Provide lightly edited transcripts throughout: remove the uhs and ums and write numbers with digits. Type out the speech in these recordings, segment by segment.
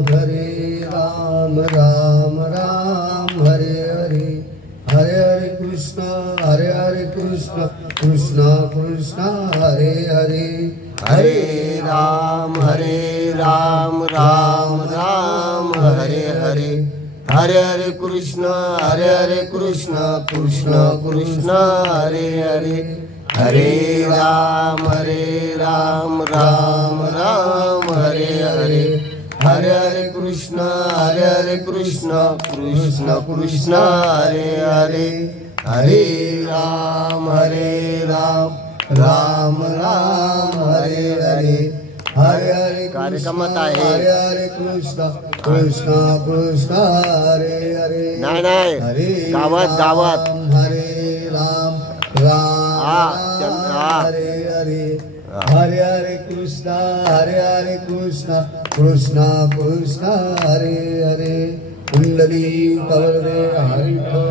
हरे राम राम राम हरे हरे, हरे हरे कृष्ण कृष्ण कृष्ण हरे हरे, हरे राम राम राम हरे हरे, हरे हरे कृष्ण कृष्ण कृष्ण हरे हरे, हरे राम राम राम हरे हरे, हरे हरे कृष्ण कृष्ण कृष्ण हरे हरे, हरे राम राम राम हरे हरे, हरे हरे कार्यक्रमात आहे. हरे हरे कृष्ण कृष्ण हरे हरे, नाही हरे गावात हरे राम हरे हरे, हरे हरे कृष्ण कृष्ण कृष्ण हरे हरे, कुंडली कवरदे हरिठो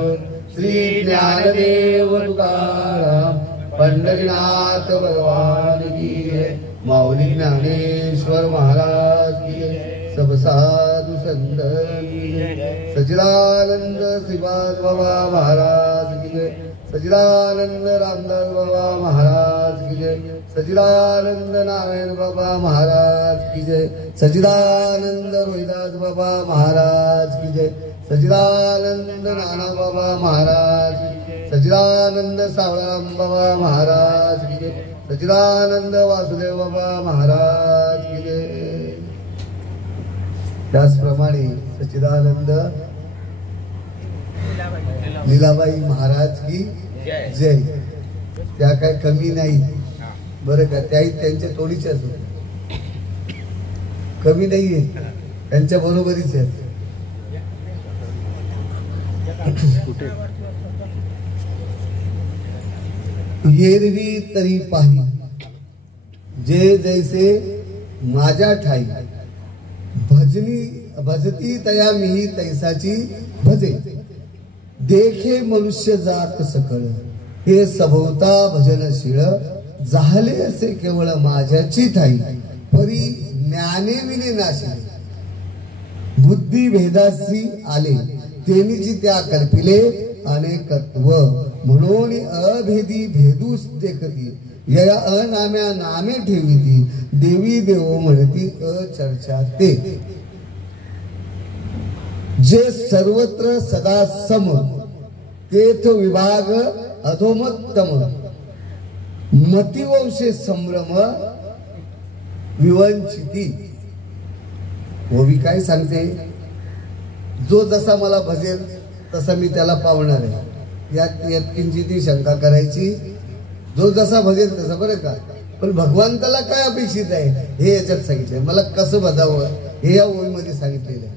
श्री ज्ञानदेव तुकाराम पंढरीनाथ भगवान की जय, माऊली ज्ञानेश्वर महाराज की जय, सब साधु संत की जय, सच्चिदानंद श्रीपाद बाबा महाराज की जय, सच्चिदानंद रामदास बाबा महाराज की जय, सच्चिदानंद नारायण बाबा महाराज की जय, सच्चिदानंद रोहिदास बाबा महाराज की जय, सच्चिदानंद नाना बाबा महाराज की जय, सच्चिदानंद सावळाराम बाबा महाराज की जय, सच्चिदानंद वासुदेव बाबा महाराज की जय. त्याचप्रमाणे सच्चिदानंद लीलाबाई महाराज की जय. त्या काय कमी नाही बरं का, त्याही त्यांच्या तोडीच्याच कमी नाहीये, त्यांच्या बरोबरीच आहेत. एरवी तरी पाही जे जैसे माझ्या ठाई, भजती तया मी तैसाची भजे, देखे मनुष्य जात सकळ, हे सभोवता भजनशीळ, झाले असे केवळ माझ्याची ठाई, परी ज्ञाने विने नाशी, बुद्धी भेदासी आले, तेनीची त्या कल्पिले अनेकत्व, म्हणून अभेदी भेदूस देखती, या अनाम्या नामे ठेविती, देवी देव म्हणती अचर्चा ते, जे सर्वत्र सदा सम, तेथ विभाग अधोमत्तम, मतिवंशे संभ्रम विवंचिती. ओवी काय सांगते, जो जसा मला भजेल तसा मी त्याला पावणार आहे. यात किंचित शंका करायची, जो जसा भजेल तसा. बरं का, पण भगवंताला काय अपेक्षित आहे हे याच्यात सांगितलंय. मला कसं भजावं हे या ओळीमध्ये सांगितलेलं आहे.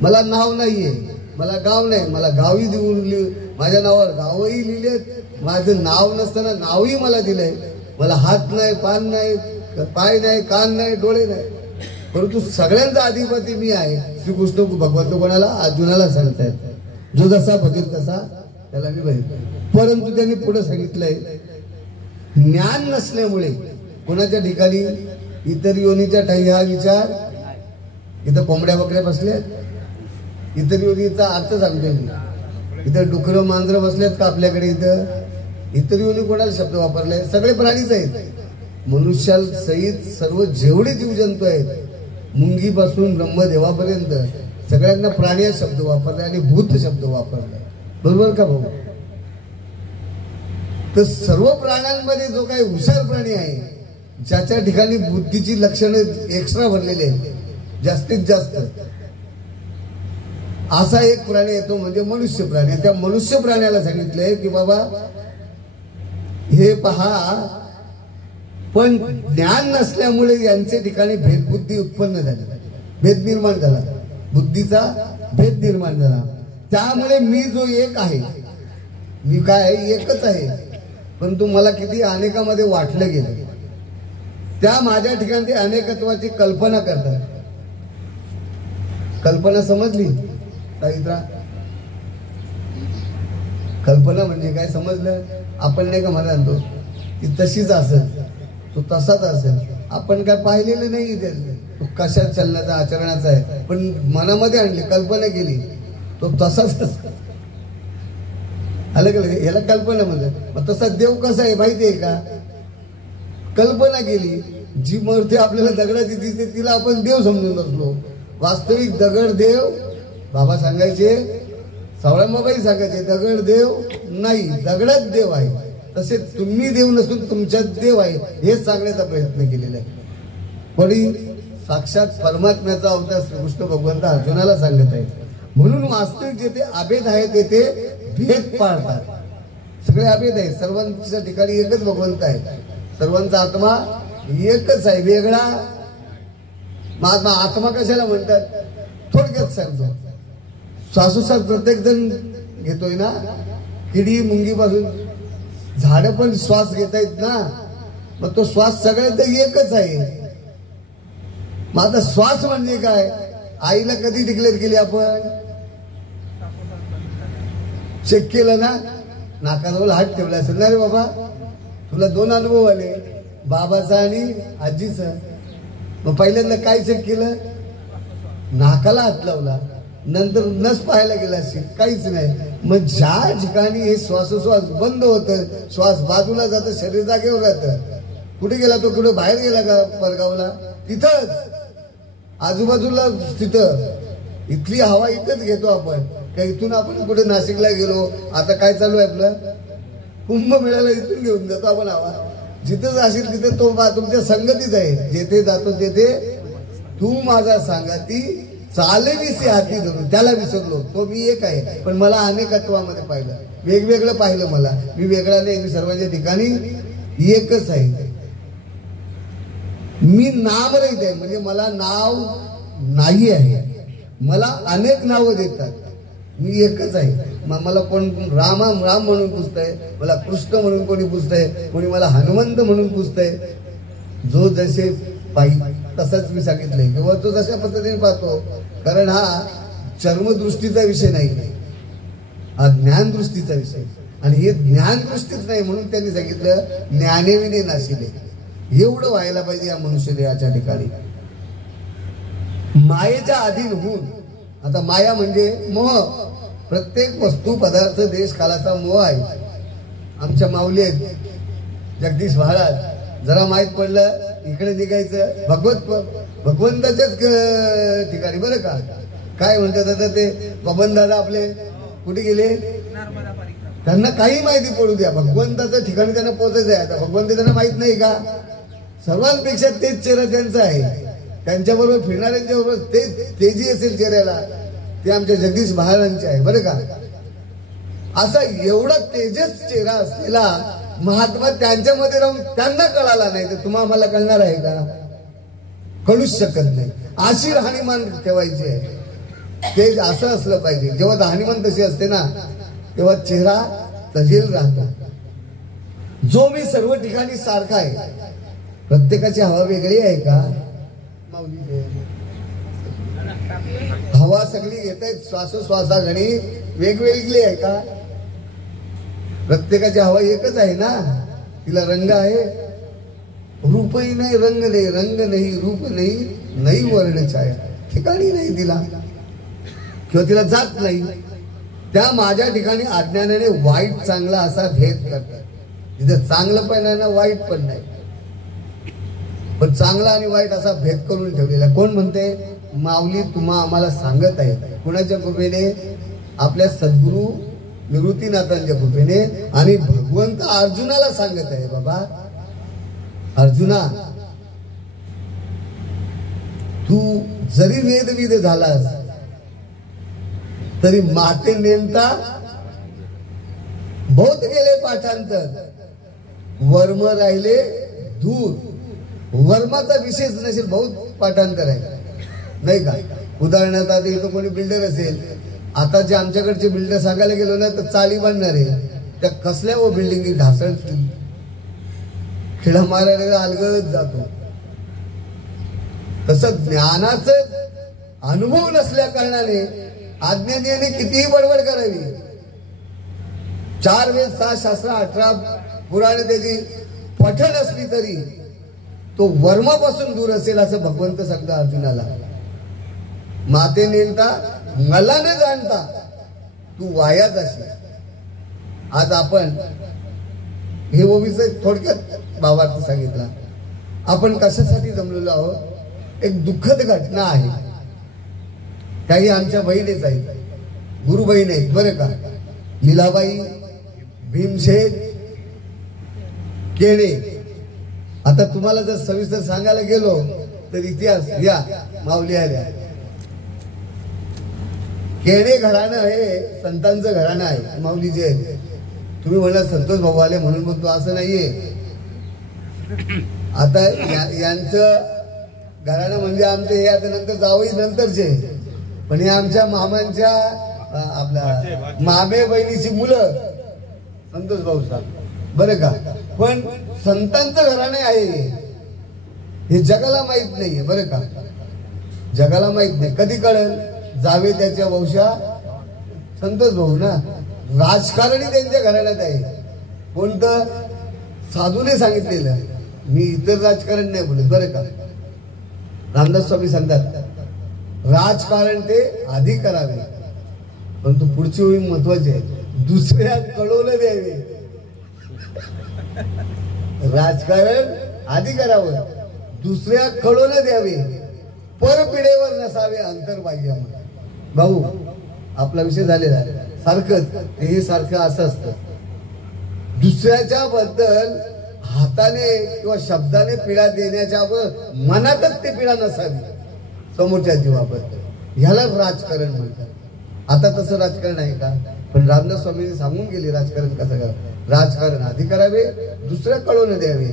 मला नाव नाहीये, मला गाव नाही, मला गावी देऊन माझ्या नावावर गावही लिहिलेत, माझं नाव नसताना नावही मला दिलंय. मला हात नाही, पान नाही, पाय नाही, कान नाही, डोळे नाही, परंतु सगळ्यांचा अधिपती मी आहे. श्रीकृष्ण भगवंत कोणाला, अर्जुनाला सांगतायत, जो जसा भजेल तसा त्याला मी भजेल. परंतु त्यांनी पुढे सांगितलंय, ज्ञान नसल्यामुळे कोणाच्या ठिकाणी इतर योनीच्या ठाई हा विचार, इथं कोंबड्या बकऱ्या बसल्यात, इतर योनीचा अर्थ सांगतोय मी, इथं डुकरं मांजरं बसल्यात का आपल्याकडे, इथं इतर योनी कोणाला शब्द वापरलाय, सगळे प्राणीच आहेत. मनुष्या सहित सर्व जेवढे जीवजंतू आहेत, मुंगीपासून ब्रह्मदेवापर्यंत सगळ्यांना प्राणी शब्द वापरलाय आणि भूत शब्द वापरलाय. बरोबर का भाऊ? तर सर्व प्राण्यांमध्ये जो काही हुशार प्राणी आहे, ज्याच्या ठिकाणी बुद्धीची लक्षणं एक्स्ट्रा भरलेली आहेत जास्तीत जास्त, असा एक प्राणी येतो म्हणजे मनुष्य प्राणी. त्या मनुष्य प्राण्याला सांगितलंय की बाबा हे पहा, पण ज्ञान नसल्यामुळे यांच्या ठिकाणी भेदबुद्धी उत्पन्न झाली, भेद निर्माण झाला, बुद्धीचा भेद निर्माण झाला. त्यामुळे मी जो एक आहे, मी काय एकच आहे, परंतु मला किती अनेकामध्ये वाटलं गेलं. त्या माझ्या ठिकाणी ते अनेकत्वाची कल्पना करतात. कल्पना समजली सावित्रा? कल्पना म्हणजे काय समजलं? आपण नाही का म्हणतो ती तशीच असेल, तो तसाच असेल, आपण काय पाहिलेलं नाही, तो कशा चलण्याचा आचरणाचा आहे, पण मनामध्ये आणली, कल्पना केली, तो तसाच अलग अलग याला कल्पना म्हणतात. मग तसा देव कसा आहे माहिती आहे का? कल्पना केली. जी मूर्ती आपल्याला दगडाची दिसते तिला आपण देव समजून बसलो. वास्तविक दगड देव. बाबा सांगायचे, सावळांबाबाई सांगायचे, दगड देव नाही, दगडात देव आहे. तसे तुम्ही देव नसून तुमच्यात देव आहे हेच सांगण्याचा प्रयत्न केलेला आहे. कोणी साक्षात परमात्म्याचा अवतार श्रीकृष्ण भगवंत अर्जुनाला सांगत आहे. म्हणून वास्तविक जेथे अभेद आहे तेथे भेद पाळतात. सगळे अभेद आहे, सर्वांच्या ठिकाणी एकच भगवंत आहे, सर्वांचा आत्मा एकच आहे, वेगळा. महात्मा आत्मा कशाला म्हणतात? थोडक्यात सांगतो. श्वासोश्वास प्रत्येक जण घेतोय ना, किडी मुंगीपासून झाड पण श्वास घेत आहेत ना, मग तो श्वास सगळ्यात एकच आहे. मग आता श्वास म्हणजे काय? आईला कधी डिक्लेअर केली आपण? चेक केलं ना, नाकाजवळ हात ठेवला असेल ना रे बाबा. तुला दोन अनुभव आले, बाबाचा आणि आजीचा. मग पहिल्यांदा काय चेक केलं? नाकाला हात लावला, नंतर नस पाहायला गेला असेल, काहीच नाही. मग ज्या ठिकाणी हे श्वासोश्वास बंद होतं, श्वास बाजूला जातं, शरीर जागेवर राहतं. कुठे गेला तो? कुठे बाहेर गेला का परगावला? तिथंच आजूबाजूला, तिथं इथली हवा इथंच घेतो आपण. का इथून आपण कुठे नाशिकला गेलो, आता काय चालू आहे आपलं कुंभमेळ्याला, इथून घेऊन जातो आपण हवा. जिथं जाशील तिथे तो तुमच्या संगतीच आहे. जेथे जातो तेथे तू माझा सांगाती, चालविसी हाती धरून. त्याला विसरलो, तो मी एक आहे, पण मला अनेकत्वामध्ये पाहिलं, वेगवेगळं पाहिलं. मला मी वेगळा नाही, मी सर्वांच्या ठिकाणी एकच आहे. मी नामरहित आहे, म्हणजे मला नाव नाही आहे. मला अनेक नावं देतात, मी एकच आहे. मग मला कोण राम म्हणून पुजतंय, मला कृष्ण म्हणून कोणी पुजतंय, कोणी मला हनुमंत म्हणून पुजतंय. जो जसे पाहिजे तसंच मी सांगितलंय, किंवा तो जशा पद्धतीने पाहतो. कारण हा चर्मदृष्टीचा विषय नाही, हा ज्ञानदृष्टीचा विषय. आणि हे ज्ञानदृष्टीच नाही म्हणून त्यांनी सांगितलं ज्ञानेविने नाशिले. एवढं व्हायला पाहिजे या मनुष्य देहाच्या ठिकाणी. मायेच्या अधीन होऊन, आता माया म्हणजे मोह. प्रत्येक वस्तू पदार्थ देश कालाचा मोह आहे. आमच्या माऊली आहेत जगदीश महाराज, जरा माहीत पडलं इकडे निघायचं भगवंताच्याच ठिकाणी. बरं का काय म्हणतात आता ते बबन दादा आपले कुठे गेले? त्यांना काही माहिती पडू द्या, भगवंताच्या ठिकाणी त्यांना पोहोचायचं आहे. आता भगवंत त्यांना माहित नाही का? सर्वांपेक्षा तेच चेहरा त्यांचा आहे. त्यांच्याबरोबर फिरणाऱ्यांच्या बरोबर तेजी असेल चेहऱ्याला, ते आमच्या जगदीश महाराजांचे आहे. बरं का असा एवढा तेजस चेहरा असलेला महात्मा त्यांच्यामध्ये राहून त्यांना कळाला नाही, तर तुम्हा आम्हाला कळणार आहे का? कळूच शकत नाही. अशी राहणीमान ठेवायची आहे. तेज असं असलं पाहिजे. जेव्हा राहणीमान तशी असते ना, तेव्हा चेहरा तजेल राहतो. जो मी सर्व ठिकाणी सारखा आहे. प्रत्येकाची हवा वेगळी आहे का? हवा सगळी घेत आहेत, श्वासोश्वासा घडी वेगवेगळी आहे का? प्रत्येकाची हवा एकच आहे ना. तिला रंग आहे, रूपही नाही, रंग नाही, रंग नाही, रूप नाही, नाही वर्ण छाया, ठिकाणी नाही तिला, किंवा तिला जात नाही. त्या माझ्या ठिकाणी अज्ञानाने वाईट चांगला असा भेद करतात. तिथे चांगलं पण नाही ना, वाईट पण नाही, पण चांगला आणि वाईट असा भेद करून ठेवलेला. कोण म्हणते? माऊली तुम्हा आम्हाला सांगत आहे. कुणाच्या कृपेने? आपल्या सद्गुरू निवृत्तीनाथांच्या कृपेने. आणि भगवंत अर्जुनाला सांगत आहे, बाबा अर्जुना, तू जरी वेदविद झालास तरी माते नेमता बहुत गेले पाठांतर, वर्म राहिले दूर. वर्माचा विशेष नसेल, बहुत पाठांतर आहे नाही का? उदाहरणार्थ आता इथं कोणी बिल्डर असेल, आता जे आमच्याकडचे बिल्डर सांगायला गेलो ना तर चाली बांधणार आहे, त्या कसल्या व बिल्डिंग ढासळतील, खिळा मारायला अलगद जातो. तसं ज्ञानाचं अनुभव नसल्या कारणाने अज्ञानीने कितीही बडबड करावी, 4 वेद 6 शास्त्र 18 पुराणे त्याची पठण असली तरी तो वर्मापासून दूर असेल असं भगवंत सांगतो अर्जुनाला. माते नेलता मला न जाणता तू वाया जाशील. आज आपण हे ओवीचं थोडक्यात भावार्थ सांगितला. आपण कशासाठी जमलेलो आहोत? एक दुःखद घटना आहे. काही आमच्या बहिणीच आहेत, गुरु बहीण आहेत बरं का. लीलाबाई भीमसेन केणे. आता तुम्हाला जर सविस्तर सांगायला गेलो तर इतिहास या माऊली आल्या. केणे घराणं हे संतांचं घराणं आहे. माऊली जे आहे तुम्ही म्हणा संतोष भाऊ आले म्हणून म्हणतो असं नाहीये. आता यांचं घराणं म्हणजे आमचे हे आता नंतर जावई नंतरचे, पण हे आमच्या मामांच्या आपल्या मामे बहिणीची मुलं संतोष भाऊ साहेब बरं का. पण संतांचं घराणे आहे हे जगाला माहित नाहीये बरं का. जगाला माहित नाही. कधी कळेल? जावे त्याच्या वंशा संतोष भाऊ ना. राजकारणी त्यांच्या घराण्यात आहे. कोणतं? साधूने सांगितलेलं. मी इतर राजकारण नाही बोलत बरं का. रामदास स्वामी सांगतात राजकारण ते आधी करावे, परंतु पुढची ओळी महत्वाची आहे. दुसऱ्या कळवलं द्यावे. राजकारण आधी करावं, दुसऱ्या कळवलं द्यावे, परपिढेवर नसावे अंतर्बाह्य. भाऊ आपला विषय झालेला सारखंच हे सारखं असं असतं. दुसऱ्याच्या बद्दल हाताने किंवा शब्दाने पीडा देण्याच्या मनातच ते पीडा नसावी समोरच्या जीवाबद्दल. ह्याला राजकारण म्हणतात. आता तसं राजकारण आहे का? पण रामदास स्वामींनी सांगून गेले राजकारण कसं करा. राजकारण आधी करावे, दुसऱ्या कळवून द्यावे,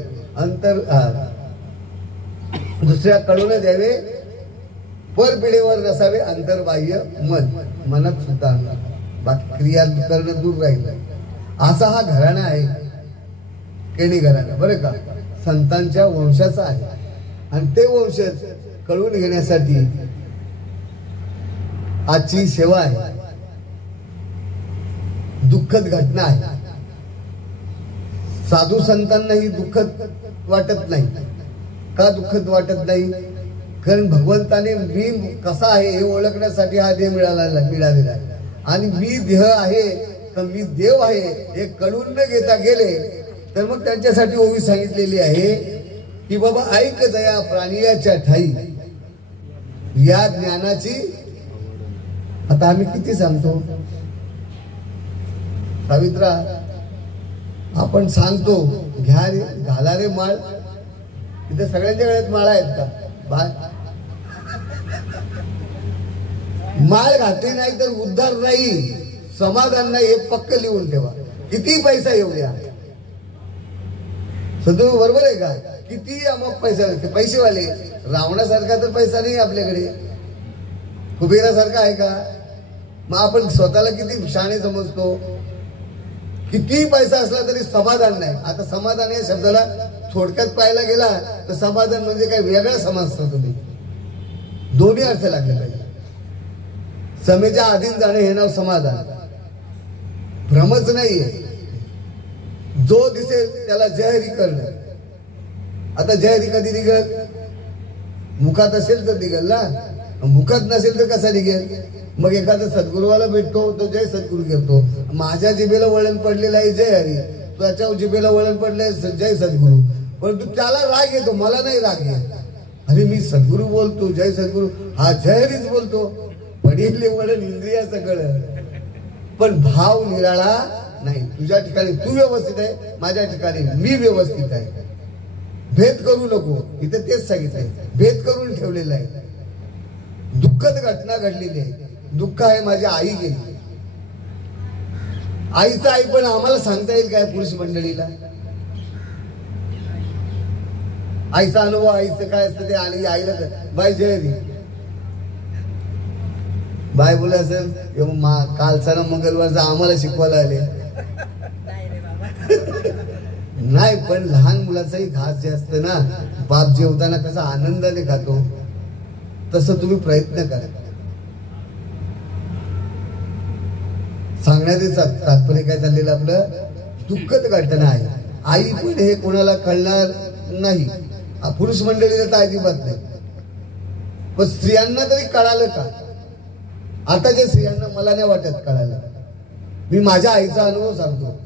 दुसऱ्या कळवून द्यावे, परपिढेवर नसावे अंतर्बाह्य मन. मनात सुद्धा बाकी क्रिया करणं दूर राहील. असा हा घराणा आहे केणी घराणा बरं का. संतांच्या वंशाचा आहे आणि ते वंशज कळवून घेण्यासाठी आजची सेवा आहे. दुःखद घटना आहे. साधू संतांना ही दुःखद वाटत नाही. का दुःखद वाटत नाही? कारण भगवंताने मी कसा आहे हे ओळखण्यासाठी हा देह मिळालेला आहे. आणि मी देह आहे तर मी देव आहे हे कळून न घेता गेले तर मग त्यांच्यासाठी ओवी सांगितलेली आहे की बाबा ऐक दया प्राणियाच्या ठाई या ज्ञानाची. आता आम्ही किती सांगतो सावित्रा, आपण सांगतो घ्या रे घाला रे माळ. इथे सगळ्यांच्या गळ्यात माळा आहेत का? माळ घातली नाही तर उद्धार नाही, समाधान नाही, हे पक्क लिहून ठेवा. किती पैसा येऊ द्या. सदू बरोबर आहे का? किती आम्हाला पैसा, पैसेवाले. रावणासारखा तर पैसा नाही आपल्याकडे, कुबेरासारखा आहे का? मग आपण स्वतःला किती शाणे समजतो. किती पैसा असला तरी समाधान नाही. आता समाधान या शब्दाला थोडक्यात पाहायला गेला तर समाधान म्हणजे काय वेगळा समजता तुम्ही. दोन्ही अर्थ लागले पाहिजे. समेच्या अधीन जाणे हे नाव समाधान, भ्रमच नाहीये. जो दिसेल त्याला जयहरी करणं. आता जयहरी कधी निघेल? मुखात असेल तर निघेल ना, मुखात नसेल तर कसा निघेल? मग एखादा सद्गुरुवाला भेटतो तो जय सद्गुरु करतो. माझ्या जिभेला वळण पडलेलं आहे जय हरी, त्याच्या जिभेला वळण पडले जय सद्गुरु. परंतु त्याला राग येतो, मला नाही राग येत. अरे मी सद्गुरु बोलतो, जय सद्गुरु, हा जय हरीच बोलतो. पडले वळण इंद्रियाचं कळण, पण भाव निराळा नाही. तुझ्या ठिकाणी तू व्यवस्थित आहे, माझ्या ठिकाणी मी व्यवस्थित आहे. भेद करू नको. इथे तेच सांगितलंय, भेद करून ठेवलेला आहे. दुःखद घटना घडलेली आहे. दुःख आहे, माझी आई गेली. आईचं आई पण आम्हाला सांगता येईल काय पुरुष मंडळीला? आईचा अनुभव, आईचं काय असतं ते. आणि आईला बाय जयरी बाय बोला असेल कालचा ना मंगळवारचा आम्हाला शिकवायला आले नाही. पण लहान मुलाचाही घास जे असतं ना, बाप जेवताना कसा आनंदाने खातो तसं तुम्ही प्रयत्न करा. सांगण्याचे तात्पर्य काय चाललेलं आपलं, दुःखद घटना आहे. आई पण हे कोणाला कळणार नाही. पुरुष मंडळीला तर अजिबात नाही, पण स्त्रियांना तरी कळालं का? आताच्या स्त्रियांना मला नाही वाटत कळालं. मी माझ्या आईचा अनुभव सांगतो.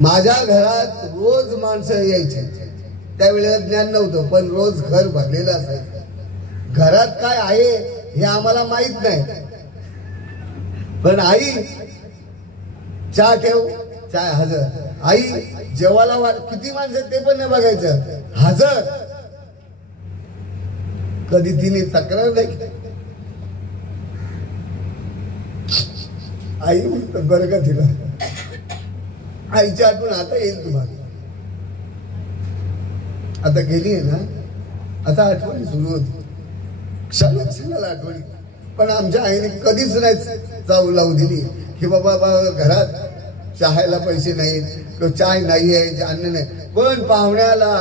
माझ्या घरात रोज माणसं यायची. त्यावेळेला ज्ञान नव्हतं, पण रोज घर भरलेलं असायचं. घरात काय आहे हे आम्हाला माहित नाही, पण आई चहा ठेव, चहा हजर. आई जेवायला किती माणसं ते पण नाही बघायचं, हजर. कधी तिने तक्रार नाही. आई बरं का तिला आईची आठवण आता येईल तुम्हाला. आता गेली आहे ना, आता आठवणी सुरू होती, क्षणाला आठवणी. पण आमच्या आईने कधीच नाही जाऊ लावू दिली की बाबा घरात चहायला पैसे नाहीत किंवा चाय नाही आहे, अन्न नाही. पण पाहुण्याला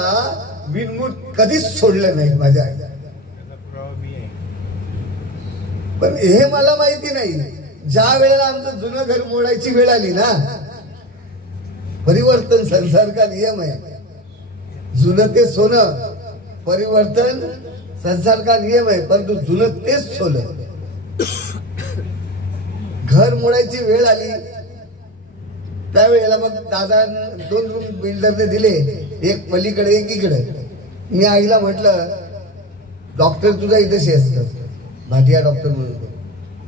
बिनमूट कधीच सोडलं नाही माझ्या आई. पण हे मला माहिती नाही, ज्या वेळेला आमचं जुनं घर मोडायची वेळ आली ना, परिवर्तन संसार का नियम आहे. जुनं ते सोनं, परिवर्तन संसार का नियम आहे. परंतु जुनं तेच सोनं. घर मोडायची वेळ आली त्यावेळेला मग दादा 2 रूम बिल्डरने दिले, एक पलीकडे एक इकडे. मी आईला म्हटलं डॉक्टर तुझा इथेच असतं, भाटिया डॉक्टर म्हणून,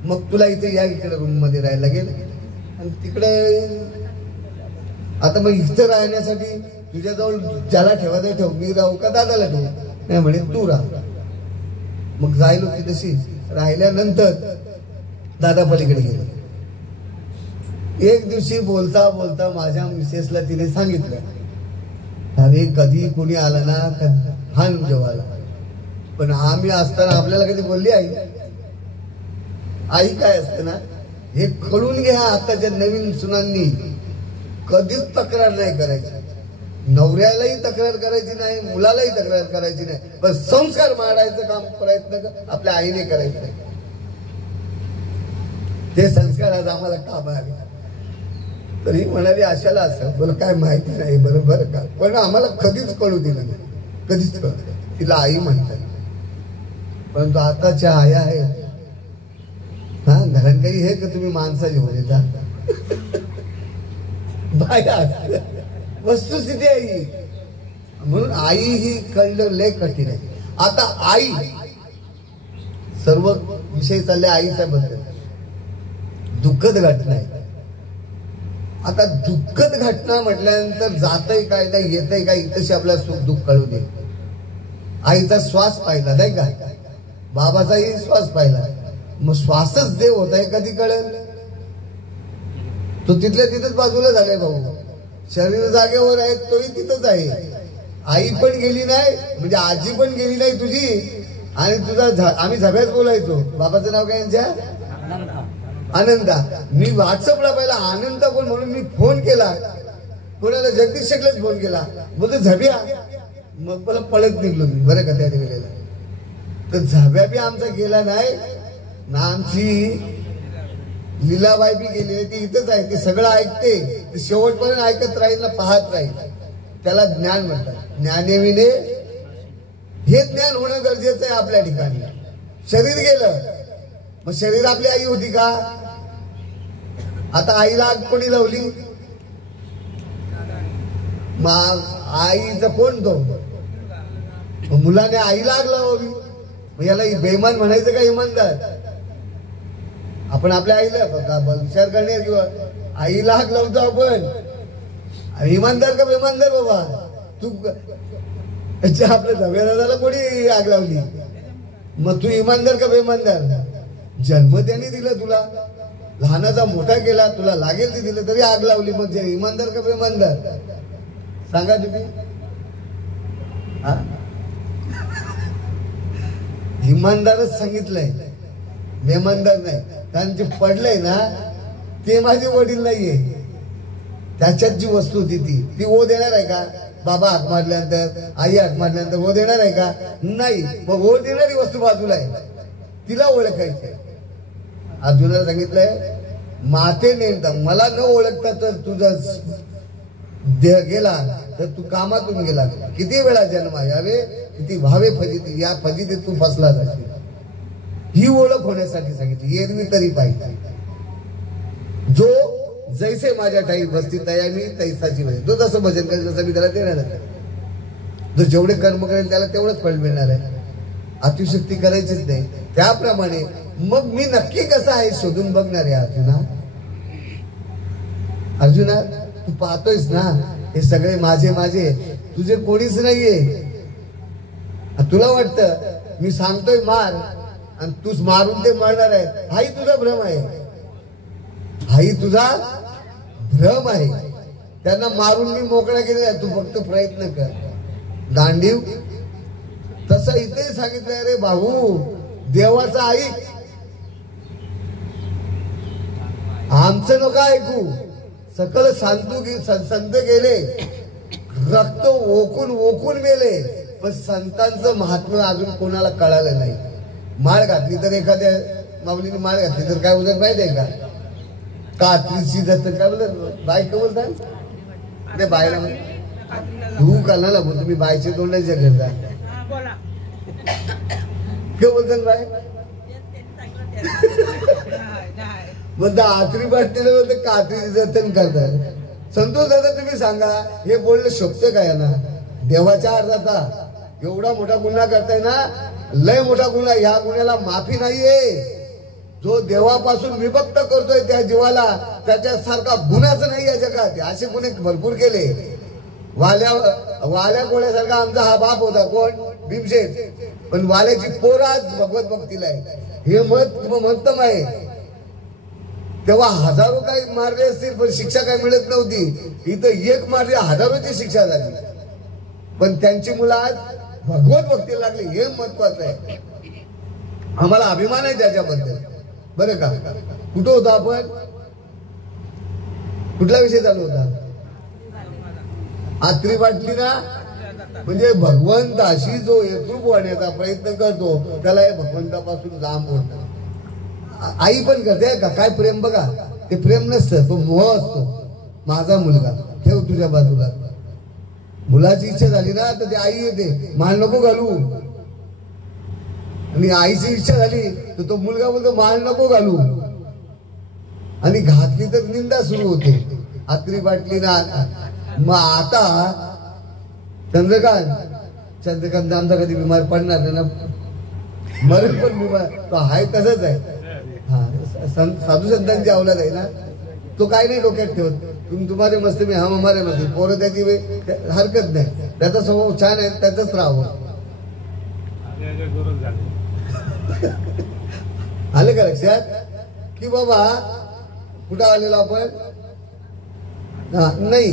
मग तुला इथे या इकडे रूम मध्ये राहायला लागेल. आणि तिकडे आता मग इथं राहण्यासाठी तुझ्याजवळ ज्याला ठेवायचं ठेव, मी राहू का दादाला ठेवू? नाही म्हणे तू राहा. मग जायलो की तशी राहिल्यानंतर दादा पलीकडे गेले. एक दिवशी बोलता बोलता माझ्या मिसेसला तिने सांगितलं, अरे कधी कोणी आला ना हान जेवायला. पण आम्ही असताना आपल्याला कधी बोलली आई? आई काय असते ना, हे कळून घ्या. आताच्या नवीन सुनांनी कधीच तक्रार नाही करायची, नवऱ्यालाही तक्रार करायची नाही, मुलालाही तक्रार करायची नाही, पण संस्कार मांडायचं काम प्रयत्न आपल्या आईने करायचं. ते संस्कार आज आम्हाला काम आले. तरी म्हणाली अशाला असं बोल काय माहिती नाही बरोबर का, पण आम्हाला कधीच कळू दिलं नाही, कधीच कळू. तिला आई म्हणतात. परंतु आताच्या आया आहेत हा, घरात काही हे का तुम्ही माणसा जेवण येता बाया, वस्तुस्थिती आहे. म्हणून आई ही कळलं लय कठीण आहे. आता आई सर्व विषय चालले आईच्या बद्दल. दुःखद घटना आहे. आता दुःखद घटना म्हटल्यानंतर जातय काय नाही येतय काय, तशी आपल्याला सुख दुःख कळू दे. आईचा श्वास पाहिला नाही का, बाबाचाही श्वास पाहिला, मग श्वासच देव होत आहे कधी कळेल? तो तिथल्या तिथंच बाजूला झालाय भाऊ. शरीर जागेवर आहे, तोही तिथंच आहे. आई पण गेली नाही, म्हणजे आजी पण गेली नाही तुझी. आणि तुझा आम्ही सगळ्याच बोलायचो. बाबाचं नाव काय यांच्या? आनंदा. मी व्हॉट्सअपला पहिला आनंदा कोण म्हणून मी फोन केला, कोणाला जगदीश शेटलाच फोन केला, बोलतो झब्या. मग मला पळत निघलो मी बरं का त्या वेळेला. तर झब्या बी आमचा गेला नाही ना, आमची लीलाबाई बी गेली, ती इथंच आहे. ती सगळं ऐकते, ती शेवटपर्यंत ऐकत राहील ना, पाहत राहील. त्याला ज्ञान म्हणतात. ज्ञानेविने हे ज्ञान होणं गरजेचं आहे आपल्या ठिकाणी. शरीर गेलं, मग शरीर आपली आई होती का? आता आईला आग कोणी लावली? मग आईचं कोण तो? मुलाने आईला आग लावावी. मग याला बेईमान म्हणायचं का इमानदार? आपण आपल्या आईला विचार करणे किंवा आईला आग लावतो आपण. इमानदार का बेईमानदार बाबा? तू आपल्या जमेदाराला कोणी आग लावली? मग तू इमानदार का बेईमानदार? जन्म त्याने दिला तुला, लहानाचा मोठा केला, तुला लागेल ते दिलं तरी आग लावली. मग इमानदार का बेईमानदार सांगा तुम्ही? इमानदारच सांगितलंय, बेईमानदार नाही. कारण जे पडलंय ना ते माझे वडील नाहीये. त्याच्यात जी वस्तू होती ती ओ देणार आहे का? बाबा हाक मारल्यानंतर, आई हाक मारल्यानंतर ओ देणार आहे का? नाही. मग ओ देणारी वस्तू बाजूला आहे, तिला ओळखायचंय. अर्जुनाला सांगितलंय माते नेमता मला न ओळखता तर तुझा देह गेला तर तू कामातून गेला, किती वेळा जन्म यावे किती व्हावे फजिती, या फजितीत तू फसला जाशील. ही ओळख होण्यासाठी सांगितली. एरवी तरी पाहिजे जो जैसे माझ्या ठाई बसती तयामी तैसाची म्हणजे, जो जसं भजन करेल तसं मी त्याला देणार आहे. जो जेवढे कर्म करेल त्याला तेवढंच फळ मिळणार आहे. अतिशक्ती करायचीच नाही. त्याप्रमाणे मग मी नक्की कसं आहे शोधून बघणार आहे. अर्जुना तू पाहतोयस ना हे सगळे माझे माझे, तुझे कोणीच नाहीये. तुला वाटतं मी सांगतोय मार आणि तूच मारून ते मरणार आहे. हाही तुझा भ्रम आहे, हाही तुझा भ्रम आहे. त्यांना मारून मी मोकळा केलेला आहे, तू फक्त प्रयत्न कर. गांडीव तसं इथे सांगितलंय रे भाऊ, देवाचा ऐक, आमचं नका ऐकू. सकल संत गेले, रक्त ओकून ओकून मेले, पण संतांचं महात्म्य अजून कोणाला कळालं नाही. माळ घातली तर एखाद्या माऊलीने माळ घातली तर काय बोलत माहिती आहे का, कात्रीची जात काय बोलत बायका बोलतात ते बायला तू कानाला बोल, तुम्ही बायचे तोंडाच्या करता काय बोलतात बाय म्हणता आत्री पाटलेलं बोलत कात्रीची जतन करतात. संतोष दादा तुम्ही सांगा हे बोलणं शोभतं काय ना. देवाच्या अर्धात एवढा मोठा गुन्हा करताय ना, लय मोठा गुन्हा. ह्या गुन्ह्याला माफी नाहीये. जो देवापासून विभक्त करतोय त्या जीवाला त्याच्यासारखा गुन्हाच नाही या जगात. असे गुन्हे भरपूर केले. वाल्या कोण्यासारखा आमचा हा बाप होता कोण, भीमसेन, पण वाल्याची पोर आज भगवत भक्तीला आहे. हे महत्तम आहे. तेव्हा हजारो काही मारले असतील पण शिक्षा काही मिळत नव्हती. इथं एक मारली हजारोची शिक्षा झाली, पण त्यांची मुलं आज भगवत भक्तीला लागली. हे महत्वाचं आहे. आम्हाला अभिमान आहे त्याच्याबद्दल. बरं का, कुठं होतो आपण, कुठला विषय चालू होता. आत्री वाटली ना, म्हणजे भगवंताशी जो एकरूप होण्याचा प्रयत्न करतो त्याला हे भगवंतापासून लांब होतं. आई पण करते का, काय प्रेम बघा, ते प्रेम नसतं, तो मोह असतो. माझा मुलगा ठेव तुझ्या बाजूला. मुलाची इच्छा झाली ना तर ते आई येते, माळ नको घालू. आणि आईची इच्छा झाली तर तो मुलगा बोलतो माळ नको घालू. आणि घातली तर निंदा सुरू होते. आत्री बाटली ना. मग आता चंद्रकांत आमचा कधी बिमार पडणार नाही ना, मरण पण बिमार तो आहे तसंच आहे. साधू संतांची अवलाद आहे ना, तो काही नाही डोक्यात ठेवत. तुम्हारे मस्त मी हम हमारे मस्त. पोरं त्याची हरकत नाही, त्याचा स्वभाव छान आहे, त्याच राहावं. आलं का लक्षात की बाबा कुठं आलेलो आपण. नाही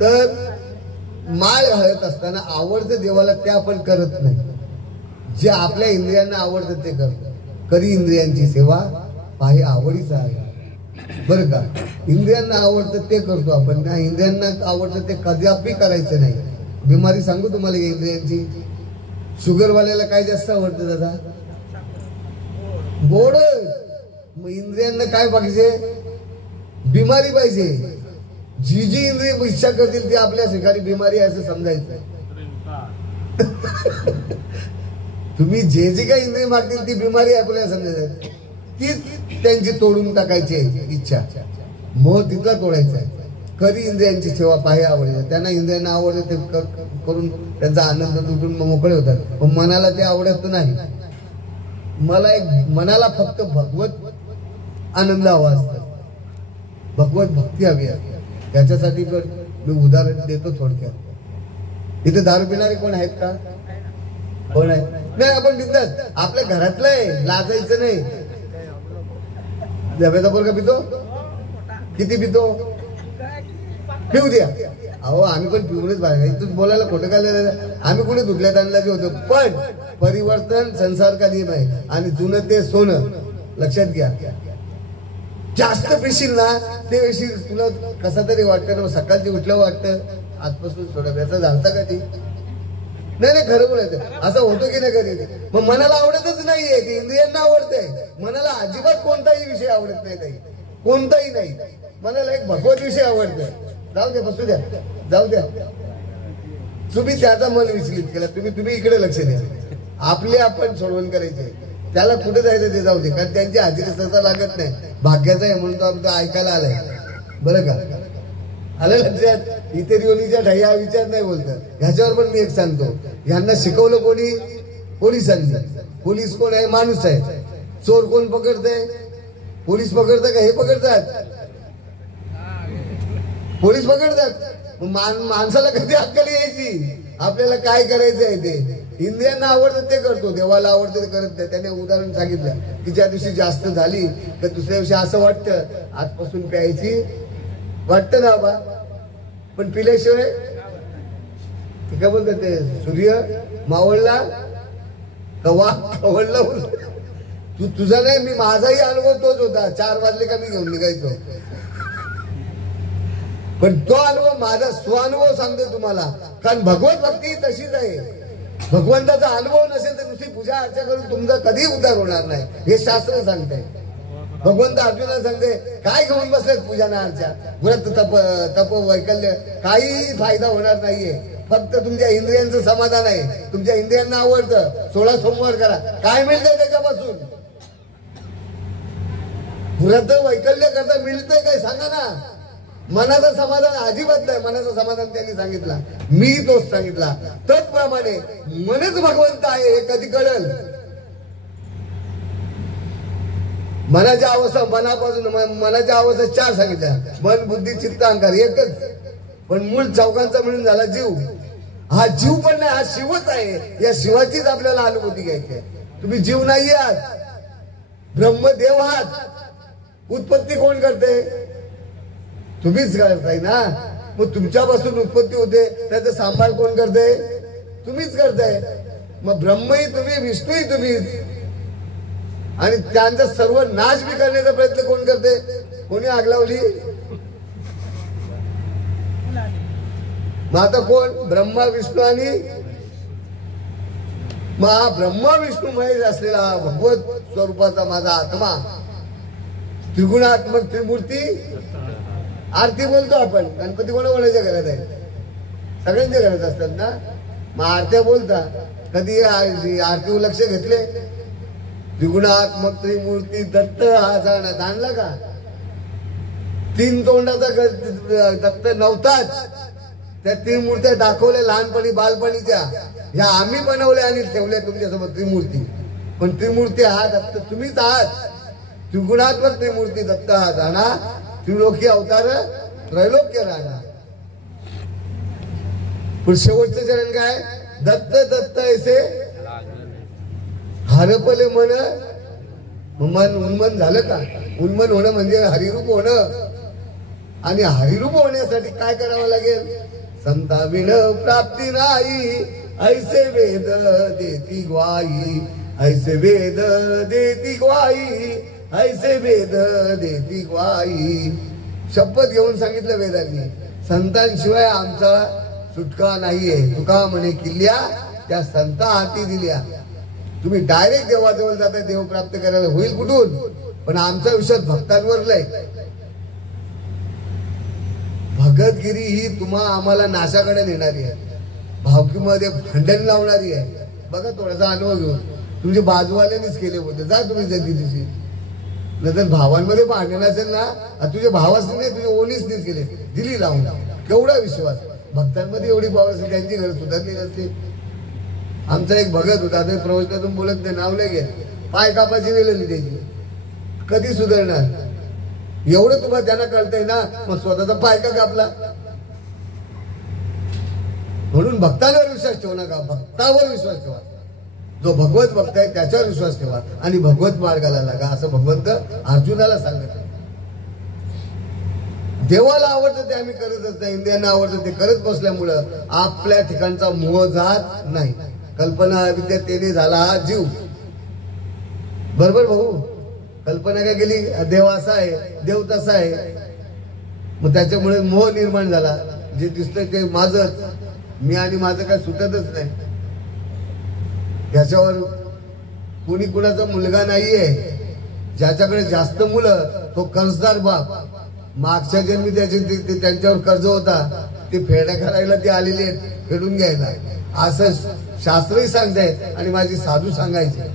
तर माळ घालत असताना आवडतं देवाला ते आपण करत नाही. जे आपल्या इंद्रियांना आवडतं ते करतो. कधी इंद्रियांची सेवा पाहे आवडीचा आहे. बरं का, इंद्रियांना आवडतं ते करतो आपण, त्या इंद्रियांना आवडतं ते कदापि करायचं नाही. बिमारी सांगू तुम्हाला इंद्रियांची. शुगरवाल्याला काय जास्त आवडतं दादा, गोड. मग इंद्रियांना काय पाहिजे, बिमारी पाहिजे. जी जी इंद्रिय इच्छा करतील ती आपल्या शिकारी बिमारी असं समजायचं. तुम्ही जे जे काही इंद्रिय मागतील ती बिमारी आपल्याला समजायचं. तीच त्यांची तोडून टाकायची इच्छा, मोह तिथला तोडायचा आहे. कधी इंद्रियांची सेवा पाहे आवडते, त्यांना इंद्रियांना आवडतं ते करून त्यांचा आनंद लुटून मोकळे होतात. पण मनाला ते आवडत नाही. मला एक मनाला फक्त भगवत आनंद हवा असतो, भगवत भक्ती हवी आहे. याच्यासाठी पण मी उदाहरण देतो थोडक्यात. इथे दारू पिणारे कोण आहेत का, कोण आहे नाही. आपण बिंदास आपल्या घरातलं आहे, लाजायचं नाही. जब्याचा पोरगा पितो, किती पितो, पिऊ द्या. अहो आम्ही पण पिऊनच बाहेर. तू बोलायला खोटं काय, आम्ही कुठे दुधल्यात आणला की होतो. पण परिवर्तन संसार का नियम आहे आणि जुनं ते सोनं. लक्षात घ्या. जास्त पिशील ना ते वेशील तुला कसा तरी वाटतं ना, सकाळची उठलं वाटतं आजपासून थोडं याचा झालता का ती. नाही खरं बोलायचं असं होतं की नाही कधी. मग मनाला आवडतच नाहीये, ते इंद्रियांना आवडतंय. मनाला अजिबात कोणताही विषय आवडत नाही ताई, कोणताही नाही. मनाला एक भगवत विषय आवडतोय. जाऊ द्या, बसू द्या, जाऊ द्या. तुम्ही त्याचा मन विचलित केला. तुम्ही इकडे लक्ष द्या. आपले आपण सोडवण करायचे. त्याला कुठे जायचं ते जाऊ दे, कारण त्यांची हाजिरी सहसा लागत नाही. भाग्याचा आहे म्हणून तो आमचा ऐकायला आलाय. बरं का, आलं लक्षात. इतर योनीच्या ठाई हा विचार नाही बोलतात. ह्याच्यावर पण मी एक सांगतो, ह्यांना शिकवलं कोणी? पोलिसांनी. पोलीस कोण आहे? माणूस आहे. चोर कोण पकडतंय? पोलीस पकडतात का हे पकडतात? पोलीस पकडतात. माणसाला कधी अक्कल यायची? आपल्याला काय करायचं आहे ते इंद्रियांना आवडतं ते करतो, देवाला आवडतं ते करत नाही. त्याने उदाहरण सांगितलं की ज्या दिवशी जास्त झाली तर दुसऱ्या दिवशी असं वाटतं आजपासून प्यायची वाटतं ना बा, पण पिल्याशिवाय काय बोलतात ते, सूर्य मावळला कवा कवळला. तुझा नाही, मी माझाही अनुभव तोच होता. 4 वाजले का मी घेऊन निघायचो. पण तो अनुभव माझा स्वानुभव सांगतो तुम्हाला, कारण भगवत भक्ती तशीच आहे. भगवंताचा अनुभव नसेल तर दुसरी पूजा अर्चा करून तुमचा कधी उद्धार होणार नाही, हे शास्त्र सांगते. भगवंत अर्जुनाला सांगते, काय घेऊन बसलेत पूजा ना अर्चा, व्रत तप वैकल्य, काही फायदा होणार नाहीये. फक्त तुमच्या इंद्रियांचं समाधान आहे. तुमच्या इंद्रियांना आवडतं 16 सोमवार करा, काय मिळतंय त्याच्यापासून? व्रत वैकल्य करता मिळतंय काय सांगा ना. मनाचं समाधान अजिबात नाही. मनाचं समाधान त्यांनी सांगितलं, मी तोच सांगितला. त्याचप्रमाणे मनच भगवंत आहे हे कधी कळल? मनाच्या अवस्था, मनापासून मनाच्या अवस्था 4 सांगितल्या, मन बुद्धी चित्त अहंकार एकच. पण मूळ चौकांचा मिळून झाला जीव. हा जीव पण नाही, हा शिवच आहे. या शिवाचीच आपल्याला अनुभूती घ्यायची आहे. तुम्ही जीव नाही आहात, ब्रह्मदेव आहात. उत्पत्ती कोण करते? तुम्हीच करताय ना. मग तुमच्यापासून उत्पत्ती होते, त्याचा सांभाळ कोण करते? तुम्हीच करताय. मग ब्रह्मही तुम्ही, विष्णूही तुम्हीच. आणि त्यांचा सर्व नाश बी करण्याचा प्रयत्न कोण करते? कोणी आग लावली? मग आता कोण? ब्रह्मा विष्णू. आणि मग हा ब्रह्मा विष्णू महेश असलेला भगवत स्वरूपाचा माझा आत्मा, त्रिगुणात्मक त्रिमूर्ती. आरती बोलतो आपण, गणपती कोणाच्या घरात आहे? सगळ्यांच्या घरात असतात ना. मग आरत्या बोलता, कधी आरती लक्ष घेतले? त्रिगुणात्मक त्रिमूर्ती दत्त हा जाणला का? 3 तोंडाचा दत्त नव्हताच. त्या 3 मूर्त्या दाखवल्या लहानपणी बालपणीच्या, ह्या आम्ही बनवल्या आणि ठेवल्या तुमच्यासोबत त्रिमूर्ती. पण त्रिमूर्ती हा दत्त तुम्हीच आहात. त्रिगुणात्मक त्रिमूर्ती दत्त हा जाणा, त्रिलोकी अवतार त्रैलोक्य राणा. पण शेवटचं चरण काय? दत्त दत्त ऐसे हरपले मन. मन उन्मन झालं का? उन्मन होणं म्हणजे हरिरूप होणं. आणि हरिरूप होण्यासाठी काय करावं लागेल? संता विण प्राप्ती नाही, ऐसे वेद देती ग्वाही, ऐसे वेद देती ग्वाही, ऐसे वेद देती ग्वाही. शपथ घेऊन सांगितलं वेदांनी, संतांशिवाय आमचा सुटका नाहीये. तुका म्हणे किल्ल्या त्या संता हाती दिल्या. तुम्ही डायरेक्ट देवाजवळ जाता, देव प्राप्त करायला होईल कुठून? पण आमचा विषय भक्तांवर लय. भगतगिरी ही आम्हाला नाशाकडे नेणारी आहे, भावकीमध्ये भांडण लावणारी आहे. बघा थोडासा अनुभव घेऊन. तुमचे बाजूवाल्यांनीच केले होते, जा तुम्ही जगदीशी. नंतर भावांमध्ये भांडण असेल ना, तुझ्या भावासनी नाही, तुझ्या ओनीसनीच केले, दिली लावून. केवढा विश्वास भक्तांमध्ये, एवढी भाव असेल, त्यांची घर सुधारली नसते. आमचा एक भगत होता, ते प्रवचनातून बोलत नाही, नाव नाही घेत, पाय कापाची वेळेली त्याची. कधी सुधारणार? एवढं तुम्हाला त्यांना कळतंय ना, मग स्वतःचा पाय का कापला? म्हणून भक्तांवर विश्वास ठेवू नका, भक्तावर विश्वास ठेवा. जो भगवत भक्त आहे त्याच्यावर विश्वास ठेवा आणि भगवत मार्गाला लागा, असं भगवंत अर्जुनाला सांगत. देवाला आवडतं ते आम्ही करतच नाही, इंद्रियांना आवडतं ते करत बसल्यामुळं आपल्या ठिकाणचा मोह जात नाही. कल्पना विद्या तेने झाला हा जीव. बरोबर भाऊ? कल्पना काय केली? देव असा आहे, देव तसा आहे. मग त्याच्यामुळे मोह निर्माण झाला. जे दिसतंय ते माझंच, मी आणि माझं काय सुटतच नाही. याच्यावर कोणी कुणाचा मुलगा नाहीये. ज्याच्याकडे जास्त मुलं तो कर्जदार बाप. मागच्या जन्मी त्यांच्यावर कर्ज होता, ते फेड्या करायला ते आलेले आहेत फेडून घ्यायला, असं शास्त्रही सांगताय आणि माझी साधू सांगायचे.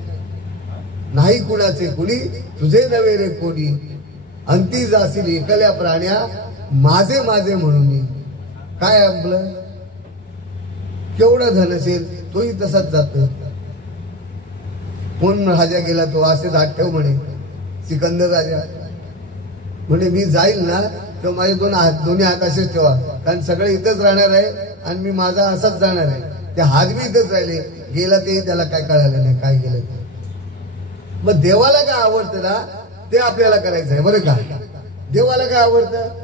नाही कुणाचे कुणी तुझे नव्हे रे कोणी, अंती जाशील एकल्या प्राण्या माझे माझे म्हणून. काय आपलं केवढं धन असेल तोही तसाच जातो. कोण राजा गेला तो असे हात ठेव म्हणे, सिकंदर राजा म्हणे मी जाईल ना तर माझे दोन्ही हात असेच ठेवा, कारण सगळे इथंच राहणार आहे आणि मी माझा असाच जाणार आहे. ते हात बी इथंच राहिले, गेला ते त्याला काय कळालं नाही काय गेलं ते. मग देवाला काय आवडतं ना ते आपल्याला करायचं आहे बरं का. देवाला काय आवडतं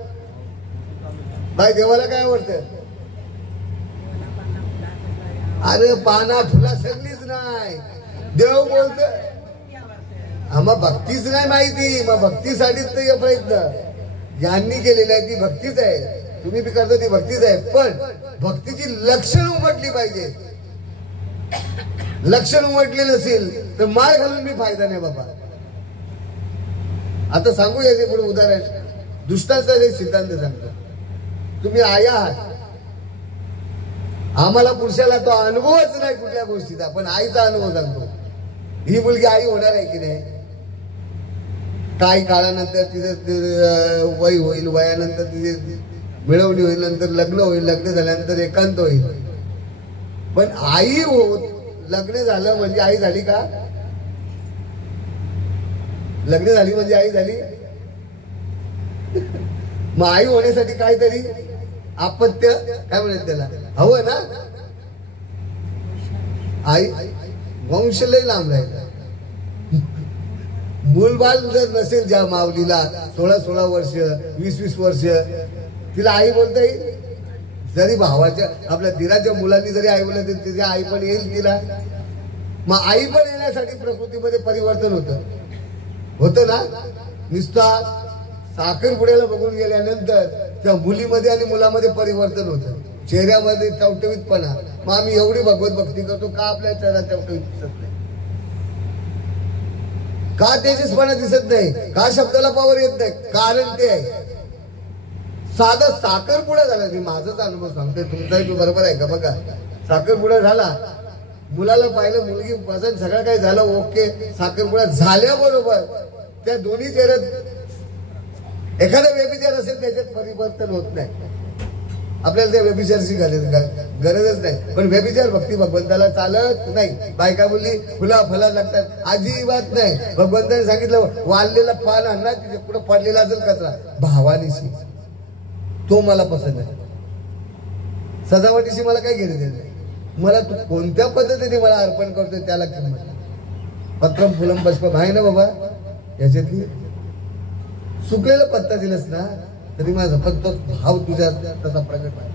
बाय, देवाला काय आवडतं? अरे पाना फुला सगळीच नाही. देव बोलत आम्हा भक्तीच नाही माहिती, मग भक्तीसाठीच तर प्रयत्न ज्यांनी केलेला आहे ती भक्तीच आहे. तुम्ही बी करता ती भक्तीच आहे, पण भक्तीची लक्षण उमटली पाहिजे. लक्षण उमटले नसेल तर माळ घालून मी फायदा नाही बाबा. आता सांगू याचे पुढे उदाहरण, दुष्टाचा एक सिद्धांत सांगतो. तुम्ही आई आहात, आम्हाला पुरुषाला तो अनुभवच नाही कुठल्या गोष्टीचा, पण आईचा अनुभव सांगतो. ही मुलगी आई होणार आहे की नाही, काही काळानंतर तिचं वय होईल, वयानंतर तिचे मिळवणी होईल, नंतर लग्न होईल, लग्न झाल्यानंतर एकांत होईल. पण आई होत लग्न झालं म्हणजे आई झाली का? लग्न झाली म्हणजे आई झाली? मग आई होण्यासाठी काहीतरी अपत्य काय म्हणत त्याला हवं ना. आई वंश लय लांब राहिला. मूलबाल जर नसेल ज्या माऊलीला 16-16 वर्ष 20-20 वर्ष, तिला आई बोलता येईल? जरी भावाच्या आपल्या दिराच्या मुलांनी जरी आई बोलत तिची आई पण येईल तिला. मग आई पण येण्यासाठी प्रकृतीमध्ये परिवर्तन होतं ना. नुसता साखरपुड्याला बघून गेल्यानंतर त्या मुलीमध्ये आणि मुलामध्ये परिवर्तन होतं, चेहऱ्यामध्ये टवटवीतपणा. मग आम्ही एवढी भगवत भक्ती करतो का आपल्या चेहरा टवटवीत दिसत नाही? का तेजस्पणा दिसत नाही? का शब्दाला पावर येत नाही? कारण ते आहे साधा साखरपुडा झाला. मी माझाच अनुभव सांगतोय, तुमचाही बरोबर आहे का बघा. साखरपुडा झाला, मुलाला पाहिलं, मुलगी पसंत, सगळं काही झालं ओके. साखरपुडा झाल्याबरोबर त्या दोन्ही चेहऱ्यात एखादा व्यभिचार असेल त्याच्यात परिवर्तन होत नाही. आपल्याला त्या व्यभिचारची गरजच नाही. पण व्यभिचार भक्ती भगवंताला चालत नाही. बायका बोलली फुला फला लागतात, अजिबात नाही. भगवंताने सांगितलं वाळलेला पान आणणार, तिथे पुढे पडलेला असेल कचरा भावानीशी, तो मला पसंत आहे. सजावटीशी मला काय घेणे देणे, मला तू कोणत्या पद्धतीने मला अर्पण करतोय त्याला किंमत. पत्रम फुलम पुष्पम आहे ना बाबा, याच्यातली सुकलेला पत्ता दिलंस ना तरी माझा तो भाव तुझ्या तसा प्रगट आहे.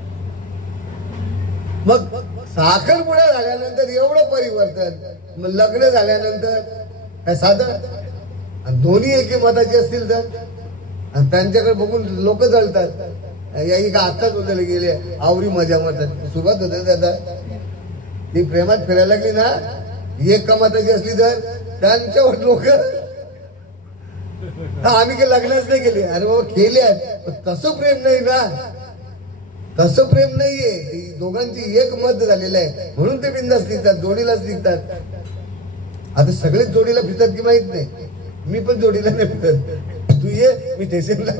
मग साखरपुडा झाल्यानंतर एवढं परिवर्तन, मग लग्न झाल्यानंतर काय साधं. दोन्ही एकी मताची असतील तर त्यांच्याकडे बघून लोक जळतात. याही का आत्ताच होते गेले आवरी मजा मरतात. सुरुवात होते दादा, ती प्रेमात फिरायला लागली ना, एक मताची असली तर त्यांच्यावर लोक आम्ही काही लग्नच नाही केले. अरे बाबा केले, तसं प्रेम नाही ना, तसं प्रेम नाहीये. दोघांची एक मत झालेलं आहे म्हणून ते बिंदास निघतात, जोडीलाच निघतात. आता सगळेच जोडीला फिरतात की माहित नाही, मी पण जोडीला नाही फिरत. तू ये मी स्टेशनला.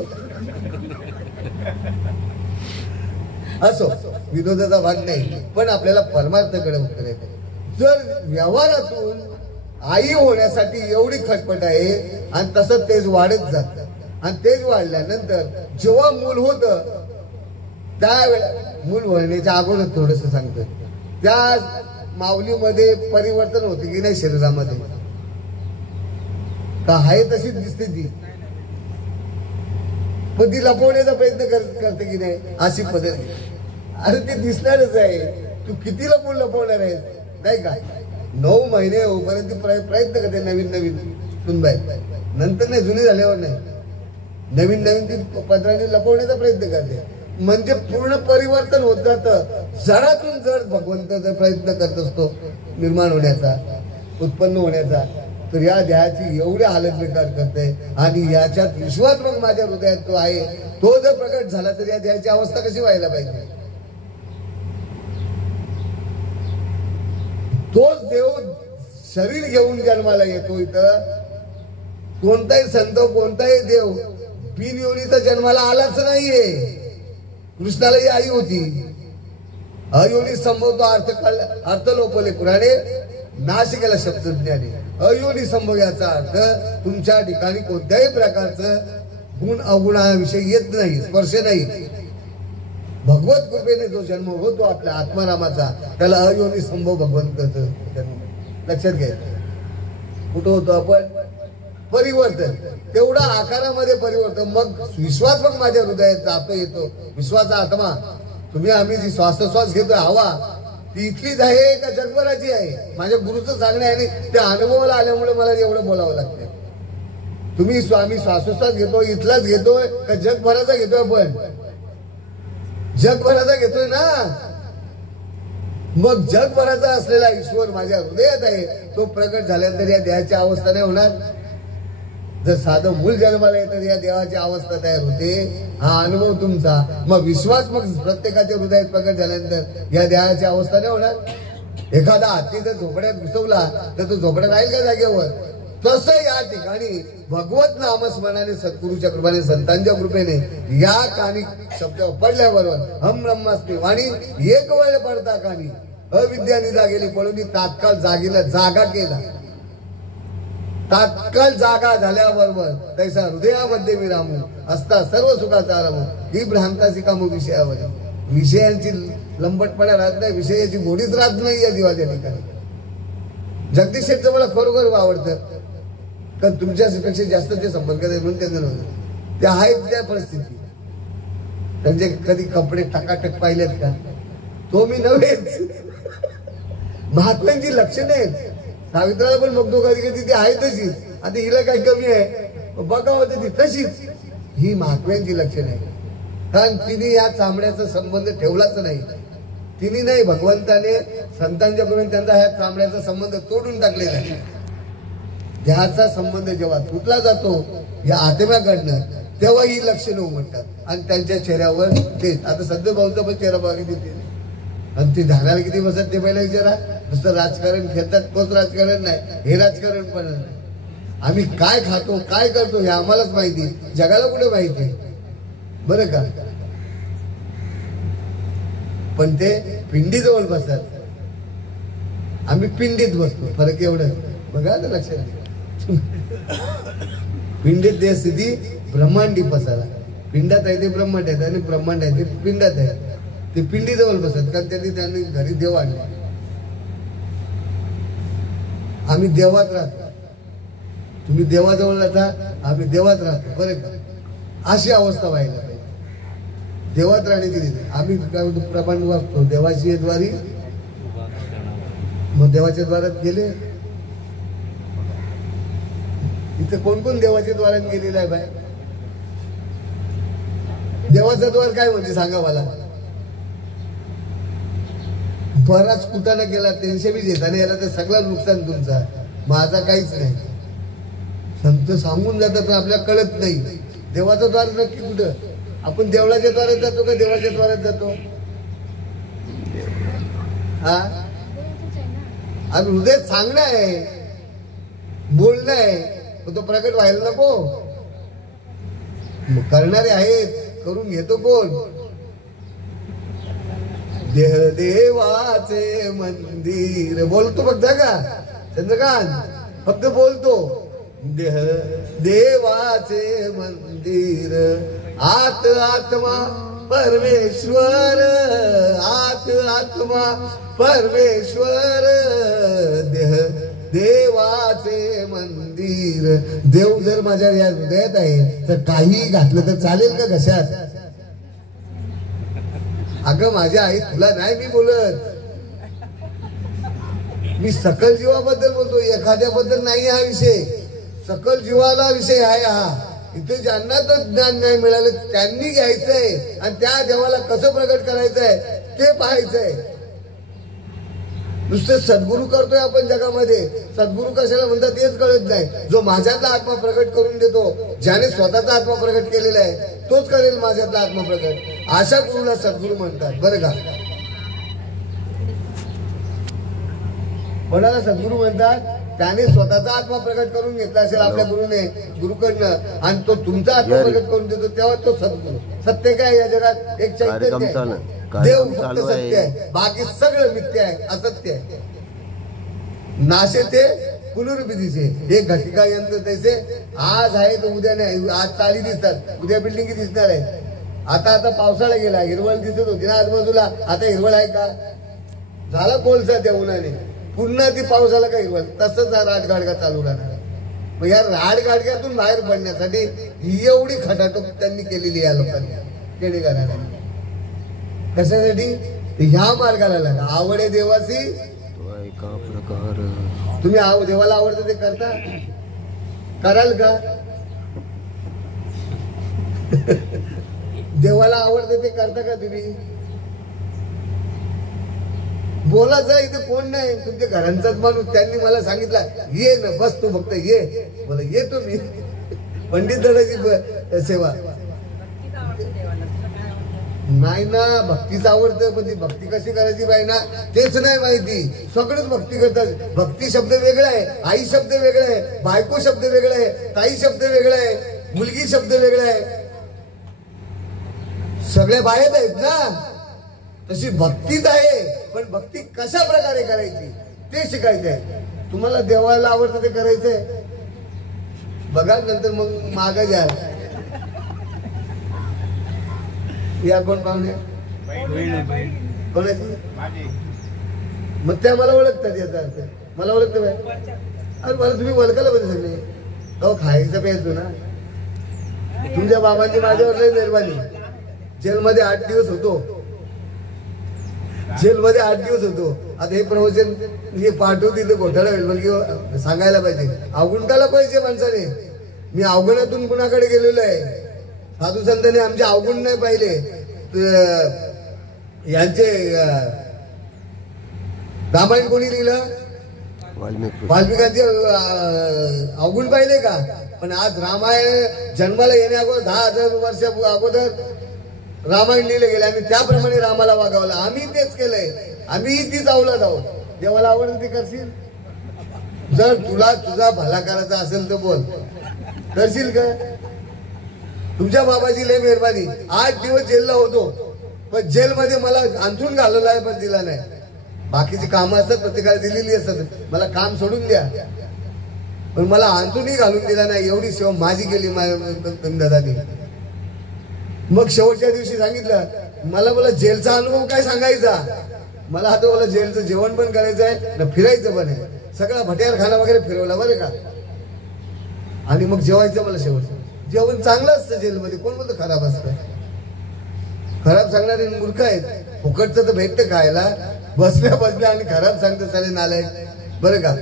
असो, विनोदाचा भाग नाही, पण आपल्याला परमार्थाकडे उत्तर येते. जर व्यवहारातून आई होण्यासाठी एवढी खटपट आहे आणि तसं तेज वाढत जात, आणि तेज वाढल्यानंतर जेव्हा मूल होत त्यावेळेला, मूल होण्याच्या अगोदर थोडस सांगतोय, त्या माऊलीमध्ये परिवर्तन होते की नाही शरीरामध्ये, का आहे तशीच दिसते ती, पण ती लपवण्याचा प्रयत्न करते की नाही अशी पद्धत. अरे ते दिसणारच आहे, तू किती लपवणार आहे नाही का. 9 महिने होईपर्यंत प्रयत्न करते नवीन नवीन सुनबाई, नंतर नाही, जुनी झाल्यावर नाही, नवीन नवीन ती पत्राने लपवण्याचा प्रयत्न करते. म्हणजे पूर्ण परिवर्तन होत जातं. जरातून जर भगवंताचा प्रयत्न करत असतो निर्माण होण्याचा, उत्पन्न होण्याचा, तर या देहाची एवढी हालत बेकार करते. आणि याच्यात विश्वास मग माझ्या हृदयात तो आहे, तो जर प्रकट झाला तर या देहाची अवस्था कशी व्हायला पाहिजे. तोच देव शरीर घेऊन जन्माला येतो. इथं कोणताही संत कोणताही देव बिनयोनीचा जन्माला आलाच नाहीये. कृष्णाला ही आई होती. अयोनी संभव तो अर्थ लोपले पुराणे नाश केला शब्दज्ञाने. अयोनी संभव याचा अर्थ तुमच्या ठिकाणी कोणत्याही प्रकारचं गुण अवगुणाविषयी येत नाही, स्पर्श नाही. भगवत कृपेने जो जन्म होतो आपल्या आत्मारामाचा त्याला अयोनी संभव भगवंताचा जन्म. लक्षात घ्यायचं. कुठं होतो आपण? परिवर्तन. तेवढा आकारामध्ये परिवर्तन. मग विश्वास मग माझ्या हृदयात जातो येतो. विश्वाचा आत्मा. तुम्ही आम्ही जी श्वासोश्वास घेतोय हवा ती इथलीच आहे का जगभराची आहे? माझ्या गुरुचं सांगणं आहे आणि त्या अनुभवाला आल्यामुळे मला एवढं बोलावं लागतं. तुम्ही आम्ही श्वासोश्वास घेतोय इथलाच घेतोय का जगभराचा घेतोय? आपण जगभराचा घेतोय ना. मग जगभराचा असलेला ईश्वर माझ्या हृदयात आहे. तो प्रकट झाल्यानंतर या देहाची अवस्था नाही होणार. जर साधं मूल जन्माला येतं या देवाची अवस्था तयार होते. हा अनुभव तुमचा. मग विश्वास मग प्रत्येकाच्या हृदयात प्रकट झाल्यानंतर या देहाची अवस्था नाही होणार. एखादा हत्ती जर झोपड्यात घुसवला तर तो झोपड्यात राहील का जागेवर? तसं या ठिकाणी भगवत नामस्मरणाने सद्गुरूच्या कृपेने संतांच्या कृपेने या कानी शब्द पडल्याबरोबर हम ब्रह्मास्मी वाणी एक वेळ पडता कानी अविद्या निदा गेली पळून तात्काळ जागेला जागा केला. तात्काळ जागा झाल्याबरोबर तैसा हृदयामध्ये विरामू असता सर्व सुखाचा आराम. ही भ्रांताची कामू विषयावर. विषयांची लंबटपणा राहत नाही. विषयाची गोडीच राहत नाही या जीवाच्या ठिकाणी. जगदीश शेठचं मला खरोखर आवडतं. कारण तुमच्यापेक्षा जास्त ते संपर्क म्हणून त्यांचं नव्हतं. ते आहेत त्या परिस्थिती. त्यांचे कधी कपडे टकाटक पाहिलेत का? तो मी नव्हेच. महात्म्यांची लक्षणं आहेत. सावित्राला पण बघतो कधी कधी ती आहे तशीच. आता हिला काही कमी आहे बघावं ती तशीच. ही महात्म्यांची लक्षणं आहे. कारण तिने या चामड्याचा संबंध ठेवलाच नाही. तिने नाही भगवंताने संतांच्या करून त्यांचा ह्या चामड्याचा संबंध तोडून टाकलेला आहे. ह्याचा संबंध जेव्हा तुटला जातो या आत्म्याकडनं तेव्हा ही लक्षणं उमटतात आणि त्यांच्या चेहऱ्यावर तेच. आता सध्या भाऊचा पण चेहरा बघितले आणि ते झाडाला किती बसत ते पहिला विचारा. नुसतं राजकारण खेळतात तोच राजकारण नाही. हे राजकारण पण नाही. आम्ही काय खातो काय करतो हे आम्हालाच माहिती. जगाला कुठे माहिती बरं का? पण ते पिंडीजवळ बसतात. आम्ही पिंडीत बसतो. फरक एवढं बघा ना लक्षात. पिंडीत ते स्थिती ब्रह्मांडी पसारा. पिंडात आहे ते ब्रह्मांड आहेत आणि ब्रह्मांड आहे ते पिंडात आहे. ते पिंडीजवळ बसत कारण त्यांनी घरी देव आणले. आम्ही देवात राहतो. तुम्ही देवाजवळ राहता आम्ही देवात राहतो. बरं का? अशी अवस्था व्हायला पाहिजे. देवात राहण्याची रीती. आम्ही काय म्हणतो प्रमाण वागतो देवाची द्वारी. मग देवाच्या द्वारात गेले. इथे कोण कोण देवाच्या द्वारात गेलेला आहे बाय? देवाचा द्वार काय म्हणजे सांगा मला? बराच कुटाणा केला 320 येताना याला तर सगळं नुकसान तुमचा. माझा काहीच नाही. संत सांगून जातात पण आपल्याला कळत नाही. देवाचा द्वार नक्की कुठं? आपण देवळाच्या द्वारात जातो का देवाच्या द्वारात जातो? हा आणि हृदय सांगणं आहे बोलणं आहे तो प्रकट व्हायला नको. करणारे आहेत करून घेतो कोण? देह देवाचे मंदिर बोलतो बघता का चंद्रकांत? फक्त बोलतो. देह देवाचे मंदिर आत आत्मा परमेश्वर. आत आत्मा परमेश्वर. देह देवाचे मंदिर. देव जर माझ्या या हृदयात आहे तर काही घातलं तर चालेल का घशात? अगं माझ्या आई तुला नाही मी बोलत. मी सकल जीवाबद्दल बोलतो. एखाद्याबद्दल नाही हा विषय. सकल जीवाला विषय आहे हा. इथे ज्यांना तर ज्ञान नाही मिळालं त्यांनी घ्यायचंय आणि त्या देवाला कसं प्रकट करायचंय ते पाहायचंय. नुसते सद्गुरू करतोय आपण जगामध्ये. सद्गुरू कशाला म्हणतात तेच कळत नाही. जो माझ्यातला आत्मा प्रकट करून देतो ज्याने स्वतःचा आत्मा प्रकट केलेला आहे तोच करेल माझ्यातला आत्मा प्रकट. अशा गुरुला सद्गुरू म्हणतात. बरं का? कोणाला सद्गुरू म्हणतात? त्याने स्वतःचा आत्मा प्रकट करून घेतला असेल आपल्या गुरुने, गुरुकडनं, आणि तो तुमचा आत्मा प्रकट करून देतो, तेव्हा तो सद्गुरू. सत्य काय या जगात? एक चैतन्य आहे, देव फक्त सत्य आहे, बाकी सगळं मिथ्य आहे, असत्य आहे. नाशे ते पुनर्विधीचे, हे घटिका यंत्र तैसे आज आहे तर उद्या नाही. आज चाळी दिसतात, उद्या बिल्डिंग दिसणार आहे. आता पावसाळा गेला, हिरवळ दिसत होती ना आजूबाजूला, आता हिरवळ आहे का? झाला कोळसा त्या उन्हाने, पुन्हा ती पाऊस आला का हिरवळ. तसंच हा राजगाडगा चालू राहणार. मग या राजगाडग्यातून बाहेर पडण्यासाठी एवढी खटाटोप त्यांनी केलेली या लोकांनी, केडेकरांनी. कशासाठी? ह्या मार्गाला लागा. आवडे देवासी तुम्ही देवाला आवडतं ते करता, कराल का? देवाला आवडतं ते करता का तुम्ही? बोलायचं इथे कोण नाही, तुमच्या घरांचाच माणूस. त्यांनी मला सांगितलं ये ना, बस तू फक्त ये. बोला येतो मी. पंडित दादाची सेवा नाही ना, भक्तीच आवडतं. पण ती भक्ती कशी करायची पाहिजे ना, तेच नाही माहिती. सगळंच भक्ती करतात. भक्ती शब्द वेगळा आहे, आई शब्द वेगळा आहे, बायको शब्द वेगळा आहे, ताई शब्द वेगळा आहे, मुलगी शब्द वेगळा आहे. सगळे बाहेर आहेत ना. तशी भक्तीच आहे, पण भक्ती कशा प्रकारे करायची ते शिकायचं आहे. तुम्हाला देवाला आवडतं ते करायचंय, बघा. नंतर मग माग घ्या. या कोण पाहुणे? कोणाची? मग त्या मला ओळखतात. याचा अर्थ मला ओळखतं बाय. अरे मला तुम्ही ओळखायला पाहिजे सगळे. अहो खायचं प्यायचो ना. तुमच्या बाबांची माझ्यावर लय मेहरबानी. जेलमध्ये 8 दिवस होतो. जेलमध्ये 8 दिवस होतो. आता हे प्रवचन हे पाठवतील तर घोटाळा होईल, म्हणजे सांगायला पाहिजे. अवगुणकाला पाहिजे माणसाने. मी अवगुणातून कुणाकडे गेलेलो आहे. साधू संतांनी आमचे अवगुण नाही पाहिले. यांचे रामायण कोणी लिहिलं? वाल्मिकांचे अवगुण पाहिले का? पण आज रामायण जन्माला येण्या अगोदर 10,000 वर्ष अगोदर रामायण लिहिले गेले आणि त्याप्रमाणे रामाला वागवलं. आम्ही तेच केलंय. आम्ही तीच अवलाद आहोत. देवाला आवडतं ते करशील. जर तुला तुझा भला करायचा असेल तर बोल, करशील का? तुमच्या बाबाची लय मेहरबानी. 8 दिवस जेलला होतो, पण जेलमध्ये मला अंथरूण घालवलं आहे पण दिला नाही. बाकीची कामं असतात प्रत्येकाला दिलेली असतात. मला काम सोडून द्या, पण मला अंथरूणही घालून दिला नाही. एवढी सेवा माझी केली दादानी. मग शेवटच्या दिवशी सांगितलं मला जेलचा अनुभव काय सांगायचा. मला आता मला जेलचं जेवण पण करायचं आहे ना, फिरायचं पण आहे. सगळा भट्यारखाना वगैरे फिरवला बरं का. आणि मग जेवायचं मला शेवटचं. जेवण चांगलं असतं जेलमध्ये. कोण बोलतं खराब असतं? खराब सांगणारे मूर्ख आहेत. फुकटचं तर भेटतं खायला, बसल्या आणि खराब सांगतं साले नालायक. बरं का.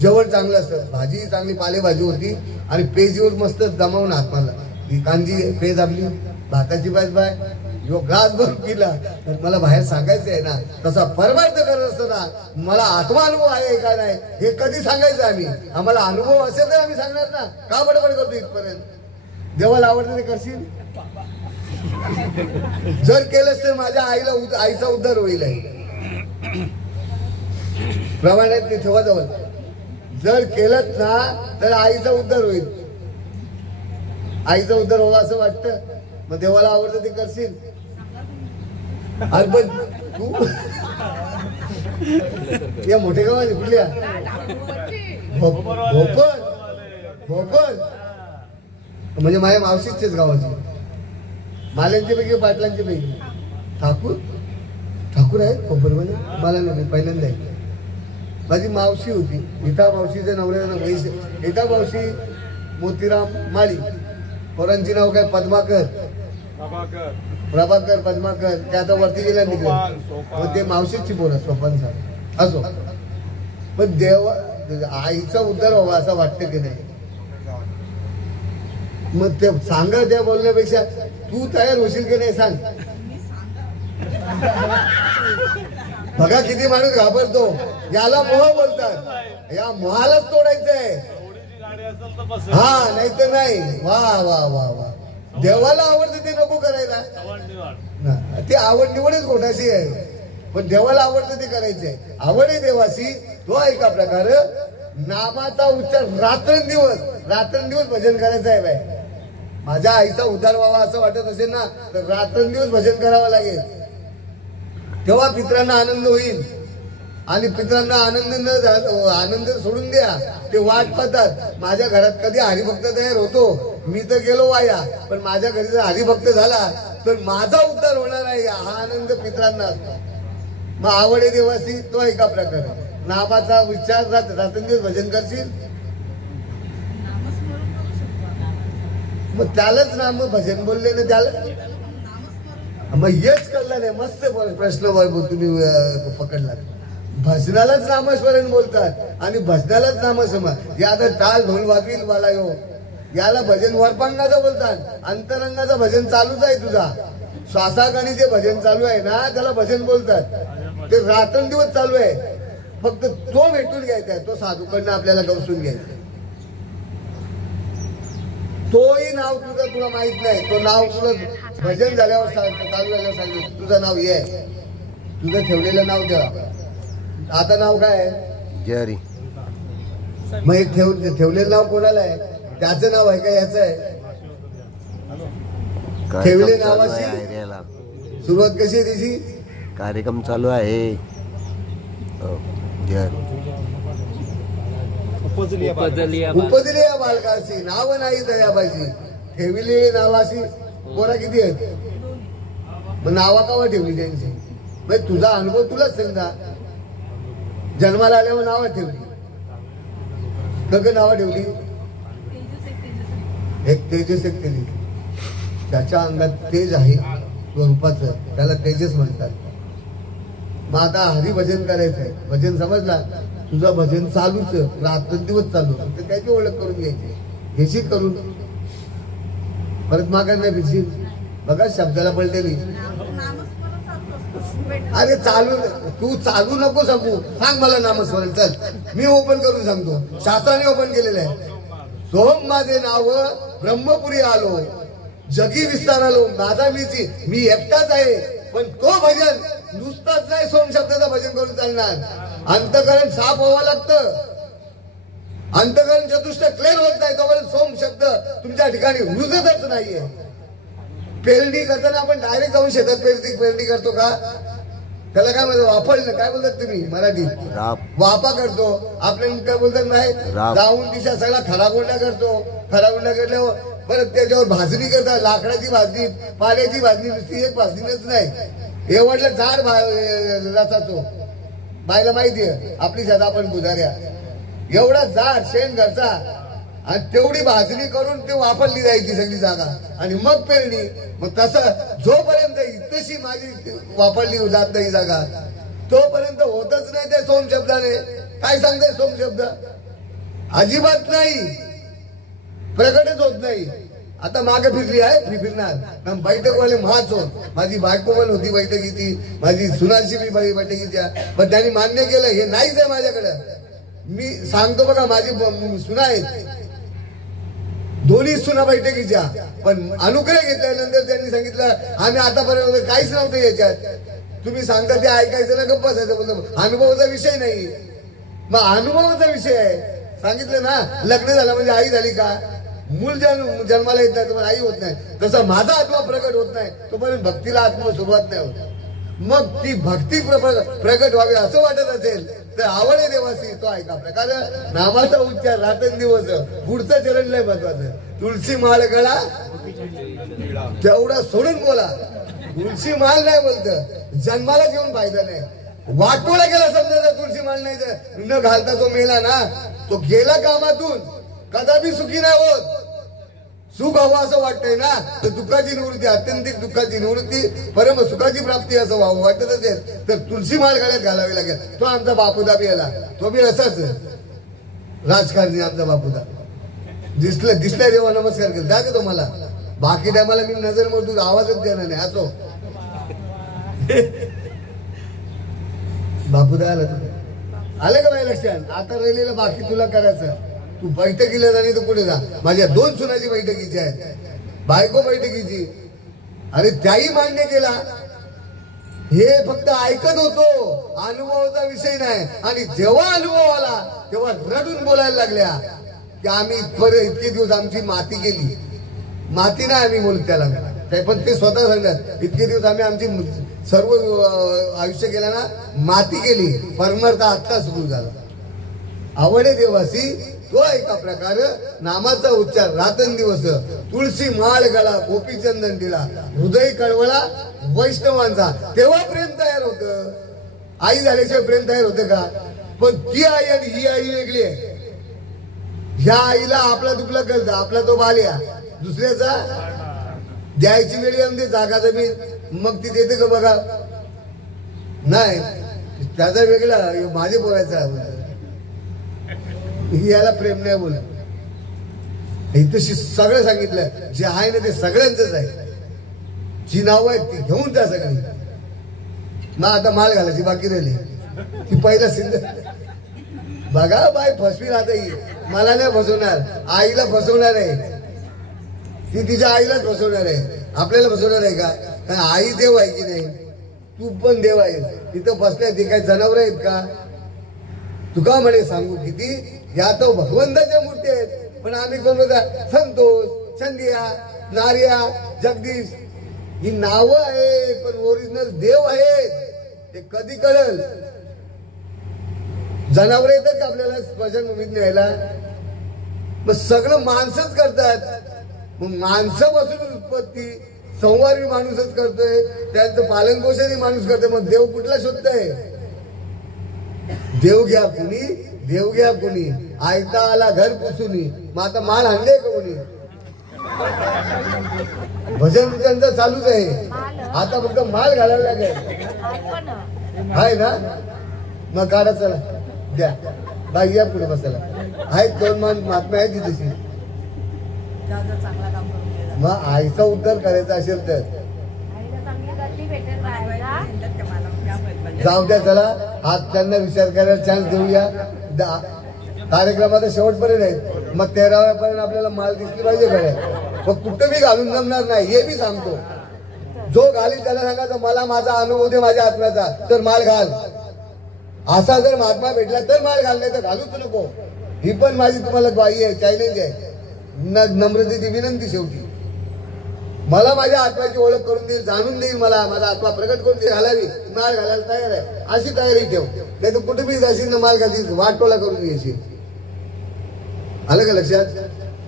जेवण चांगलं असतं. भाजी चांगली पालेभाजी होती आणि पेजीवर मस्त जमावून हात मारला. ही कांजी पेज आपली भाताची बाज बाय यो ग्लास भरून पिला. तर मला बाहेर सांगायचं आहे ना, तसा परमार्थ करत असताना मला आत्मानुभव आहे का नाही हे कधी सांगायचं आम्ही. आम्हाला अनुभव असेल तर आम्ही सांगणार ना. का बडबड करतो इथपर्यंत? देवाला आवडतं ते करशील. जर केलंच तर माझ्या आईचा उद्धार होईल. प्रमाणात ते ठेवा जवळ. जर केलंच ना तर आईचा उद्धार होईल. आईचा उद्धार व्हावा असं वाटतं. मग देवाला आवडतं ते करशील. अरे पण तू या मोठे गावाची कुठल्या? भोपर म्हणजे माझ्या मावशीचेच गावाची. माल्यांची पैकी पाटलांची पैकी. ठाकूर आहेत भोपरमध्ये. मला नाही पहिल्यांदा आहे. माझी मावशी होती. गीता मावशीच्या नवऱ्याचं नाव गीता मावशी मोतीराम माळी. पोरांची नाव काय? प्रभाकर पद्माकर. ते आता वरती गेला निघलं. मग ते मावशीची पोरं सोपान साहेब असो. पण देव आईचा उद्धार व्हावा असं वाटतं की नाही? मग ते सांगा त्या बोलण्यापेक्षा तू तयार होशील की नाही सांग. बघा किती माणूस घाबरतो. याला मोह बोलतात. या मोहालाच तोडायचंय. हा नाही तर नाही. वा वा वा वा. देवाला आवडते ते नको करायला. ते आवड निवडच घोटाशी आहे. पण देवाला आवडतं ते करायचंय. आवड आहे देवाशी तो एका प्रकारे नामाचा उच्चार रात्रंदिवस भजन करायचं आहे बाय. माझ्या आईचा उद्धार व्हावा असं वाटत असेल ना तर रात्रंदिवस भजन करावं लागेल. तेव्हा पित्रांना आनंद होईल. आणि पित्रांना आनंद सोडून द्या. ते वाट पाहतात माझ्या घरात कधी हरिभक्त तयार होतो. मी तर गेलो वाया, पण माझ्या घरी जर हरिभक्त झाला तर माझा उद्धार होणार आहे हा आनंद पित्रांना असतो. मग आवडे देवासी तो एका प्रकारे नामाचा विचार रात्रंदिवस भजन करशील मग त्यालाच नाम भजन बोलले ना त्याला. मग हेच कळलं नाही. मस्त प्रश्न तुम्ही पकडला. भजनालाच नामस्मरण बोलतात आणि भजनालाच नामस्मरण. या आता टाळ ढोल वाजवील मला यो याला भजन वरपांगाचं बोलतात. अंतरंगाचं भजन चालूच आहे तुझा. श्वासाखाली जे भजन चालू आहे ना त्याला भजन बोलतात. ते रात्रंदिवस चालू आहे. फक्त तो भेटून घ्यायचा आहे. तो साधूकडनं आपल्याला गवसून घ्यायचा. तोही नाव तुझं तुला माहित नाही. तो नाव तुझं भजन झाल्यावर चालू झाल्यावर सांगितलं तुझं नाव हे आहे. तुझं ठेवलेलं नाव तेव्हा. आता नाव काय आहे जरी. मग एक ठेवलेलं नाव कोणाला आहे? त्याचं नाव आहे का याचं आहे? ठेवले नावाची सुरुवात कशी आहे त्याची? कार्यक्रम चालू आहे. उपदिले बालकाशी नाव नाही दयाबाची. ठेवलेली नावाशी पोरा किती आहेत? मग नावा कावा ठेवली त्यांची? म्हणजे तुझा अनुभव तुलाच सांगता. जन्माला आल्यावर नावं ठेवली. कग नावं ठेवली? एक तेजस एक तेजस. त्याच्या अंगात तेज आहे स्वरूपाचं त्याला तेजस म्हणतात. मग आता हरिभजन करायचं आहे. भजन समजला तुझं भजन चालूच रात्रंदिवस चालू. तर त्याची ओळख करून घ्यायची. घेशी करून परत मागा नाही भिशील. बघा शब्दाला पलटेली. अरे चालू तू चालू नको सांगू. सांग मला नामस्मरण. चल मी ओपन करून सांगतो. शास्त्राने ओपन केलेलं आहे. सोम माझे नाव ब्रह्मपुरी आलो जगी विस्तार आलो. माझा मी एकटाच आहे. पण तो भजन नुसताच नाही सोम शब्दाचं भजन करून चालणार. अंतकरण साफ व्हावं लागतं. अंतकरण चतुष्ट क्लिअर होत नाही तोपर्यंत सोम शब्द तुमच्या ठिकाणी रुजतच नाहीये. पेरणी करताना आपण डायरेक्ट जाऊन शेतात पेरणी करतो का? त्याला काय म्हणतो? वाफळणं काय बोलतात तुम्ही मराठीत? वापा करतो. आपल्याला काय बोलतात नाही? जाऊन दिशा सगळा खरागोंडा करतो. खरागोंडा केल्यावर परत त्याच्यावर भाजणी करतात. लाकडाची भाजणी पाण्याची भाजणी नुसती एक भाजणीच नाही. एवढलं झाड रसाचो बायला माहितीये आपली शेत आपण बुधाऱ्या एवढा झाड शेण घरचा आणि तेवढी भाजणी करून ते वापरली जायची सगळी जागा आणि मग पेरणी. मग तसं जोपर्यंत तशी माझी वापरली जात नाही जागा तोपर्यंत होतच नाही त्या सोम शब्दाने. काय सांगताय सोम शब्द? अजिबात नाही. प्रकटच होत नाही. आता मागे फिरली आहे फिरणार बैठकवाले महाच होत. माझी बायको पण होती बैठकीची. माझी सुनाची बी बैठकीच्या. पण त्यांनी मान्य केलं हे नाहीच आहे माझ्याकडं. मी सांगतो बघा माझी सुना आहेत दोन्ही सुना बैठकीच्या. पण अनुग्रह घेतल्यानंतर त्यांनी सांगितलं आम्ही आतापर्यंत काहीच नव्हतं याच्यात. तुम्ही सांगता ते ऐकायचं ना गप्प बसायचं. बोलतो अनुभवाचा विषय नाही. मग अनुभवाचा विषय आहे. सांगितलं ना लग्न झालं म्हणजे आई झाली का? मूल जन्माला येत नाही तुम्हाला आई होत नाही. तसं माझा आत्मा प्रकट होत नाही तोपर्यंत भक्तीला आत्मा सुरुवात नाही होत. मग ती भक्ती प्रकट व्हावी असं वाटत असेल तर आवडे देवासी तो ऐका प्रकार नामाचा उच्चार रात्रंदिवस. पुढचं चरण लय महत्वाचं. तुळशी माळ गळा तेवढा सोडून बोला. तुळशी माळ नाही बोलत जन्माला घेऊन फायदा नाही. वाटोळा गेला समजा तुळशी माळ नाही न घालता जो मेला ना तो गेला कामातून कदापि सुखी नाही होत. सुख हवं असं वाटतंय ना तर दुःखाची निवृत्ती अत्यंतिक दुःखाची निवृत्ती परम सुखाची प्राप्ती असं व्हावं वाटत असेल तर तुळशी माळ गळ्यात घालावी लागेल. तो आमचा बापूदा बी आला. तो बी असाच राजकारणी आमचा बापूदा. दिसल्या देवा नमस्कार केला द्या का तुम्हाला. बाकी टायमाला मी नजर मोडतो आवाजच देणार नाही. असो बापूदा आलं का माझ्या लक्षात? आता राहिलेलं बाकी तुला करायचं. तू बैठकीला जा नाही तर पुढे जा. माझ्या दोन सुनाची बैठकीची आहे. बायको बैठकीची. अरे त्याही मान्य केला हे फक्त ऐकत होतो, अनुभवाचा विषय नाही. आणि जेव्हा अनुभव आला तेव्हा रडून बोलायला लागल्या की आम्ही इतके दिवस आमची माती गेली. माती नाही आम्ही बोलत त्याला, पण ते स्वतः सांगतात इतके दिवस आम्ही आमची सर्व आयुष्य गेला ना, माती गेली, परमार्थ आत्ता सुरू झाला. आवडे देवासी तो एका प्रकार नामाचा उच्चार रात्रंदिवस, तुळशी माळ गळा गोपीचंदन टिळा, हृदय कळवळा वैष्णवांचा. तेव्हा प्रेम तयार होतं. आई झाल्याशिवाय प्रेम तयार होतं का? पण ती आई आणि ही आई वेगळी आहे. ह्या आईला आपला दुखला कळतं, आपला तो बाल्या, दुसऱ्याचा द्यायची वेळी म्हणजे जागा जमीन मग ती देते का बघा. नाही, त्याचा वेगळा, माझे बोलायचा. याला प्रेम नाही बोलत. इथं सगळं सांगितलं, जे आहे ना ते सगळ्यांचंच आहे. जी नाव आहेत ती घेऊन त्या सगळी. मग आता माल घालायची बाकी राहिली, ती पहिला सिंध. बघा बाय फसवी राहता, मला नाही फसवणार, आईला फसवणार आहे. ती तिच्या आईलाच फसवणार आहे, आपल्याला फसवणार आहे का? कारण आई देव आहे की नाही, तू पण देव आहे. तिथं फसल्या ते काय जनावर आहेत का? तुका म्हणे सांगू किती, या तो भगवंताच्या मूर्ती आहेत, पण आम्ही कोण होता संतोष, चंदिया, नारिया, जगदीश ही नावं आहेत, पण ओरिजिनल देव आहेत. ते कधी कळल? जनावर येतात का आपल्याला स्मशानभूमीत न्यायला? मग सगळं माणसंच करतात. मग माणसापासून उत्पत्ती संवारी माणूसच करतोय, त्यांचं पालन पोषणही माणूस करतोय. मग देव कुठला शोधताय? देव घ्या कुणी, देव घ्या कुणी, आयता आला घर पुसुनी. मग आता माल आणले का कोणी? भजन त्यांचं चालूच आहे, आता फक्त माल घालायला लागेल आहे ना. मग काढा, चला द्या बाई, या पुढे बसायला. आहेत दोन महात्मा आहेत तिथे. मग आईचा उद्धार करायचा असेल तर जाऊ द्या. चला आज त्यांना विचार करायला चान्स देऊया. कार्यक्रमाचा शेवटपर्यंत आहे, मग 13व्यापर्यंत आपल्याला माल दिसली पाहिजे खरं. मग कुठं मी घालून जमणार नाही हे मी सांगतो. जो घालील त्याला सांगायचं मला माझा अनुभव दे माझ्या आत्म्याचा, तर माल घाल. असा जर महात्मा भेटला तर माल घाल, नाही तर घालूच नको. ही पण माझी तुम्हाला ग्वाही आहे, चॅलेंज आहे, नम्रतेची विनंती. शेवटी मला माझ्या आत्म्याची ओळख करून देईल, जाणून देईल, मला माझा आत्मा प्रकट करून देईल, घालावी, माल घालायला तयार आहे, अशी तयारी ठेव. नाही तर कुठे बी जाशील ना माल घालशील, वाटोळा करून घ्यायची. आलं का लक्षात?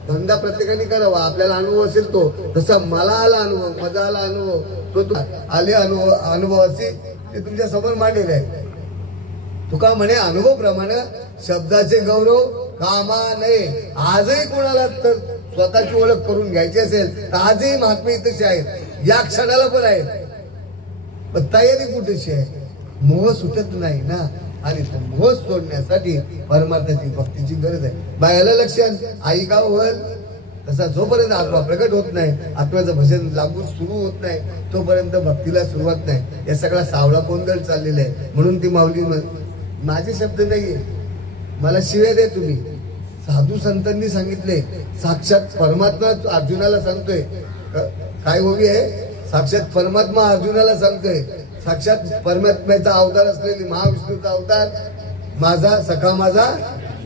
धंदा प्रत्येकाने करावा, आपल्याला अनुभव असेल तो. तसा मला आला अनुभव, माझा आला अनुभव, तो आले अनुभवाची ते तुमच्या समोर मांडलेले आहे. तुका म्हणे अनुभव प्रमाणे शब्दाचे गौरव कामा नये. आजही कोणाला तर स्वतःची ओळख करून घ्यायची असेल तर आजही महात्मे इथेच आहेत, या क्षणाला पण आहेत. पण तयारी कुठेची आहे? मोह सुटत नाही ना. आणि तो मोह सोडण्यासाठी परमार्थाची भक्तीची गरज आहे. बायाला लक्षात आई का होईल तसा जोपर्यंत आत्मा प्रकट होत नाही, आत्म्याचं भजन लागू सुरू होत नाही, तोपर्यंत भक्तीला सुरुवात नाही. या सगळा सावळा गोंधळ चाललेला आहे. म्हणून ती माऊली, माझे शब्द नाहीये, मला शिव्या द्या तुम्ही. साधू संतांनी सांगितले, साक्षात परमात्मा अर्जुनाला सांगतोय. काय होवी आहे? साक्षात परमात्मा अर्जुनाला सांगतोय. साक्षात परमात्म्याचा अवतार असलेली महाविष्णूचा अवतार माझा सखा, माझा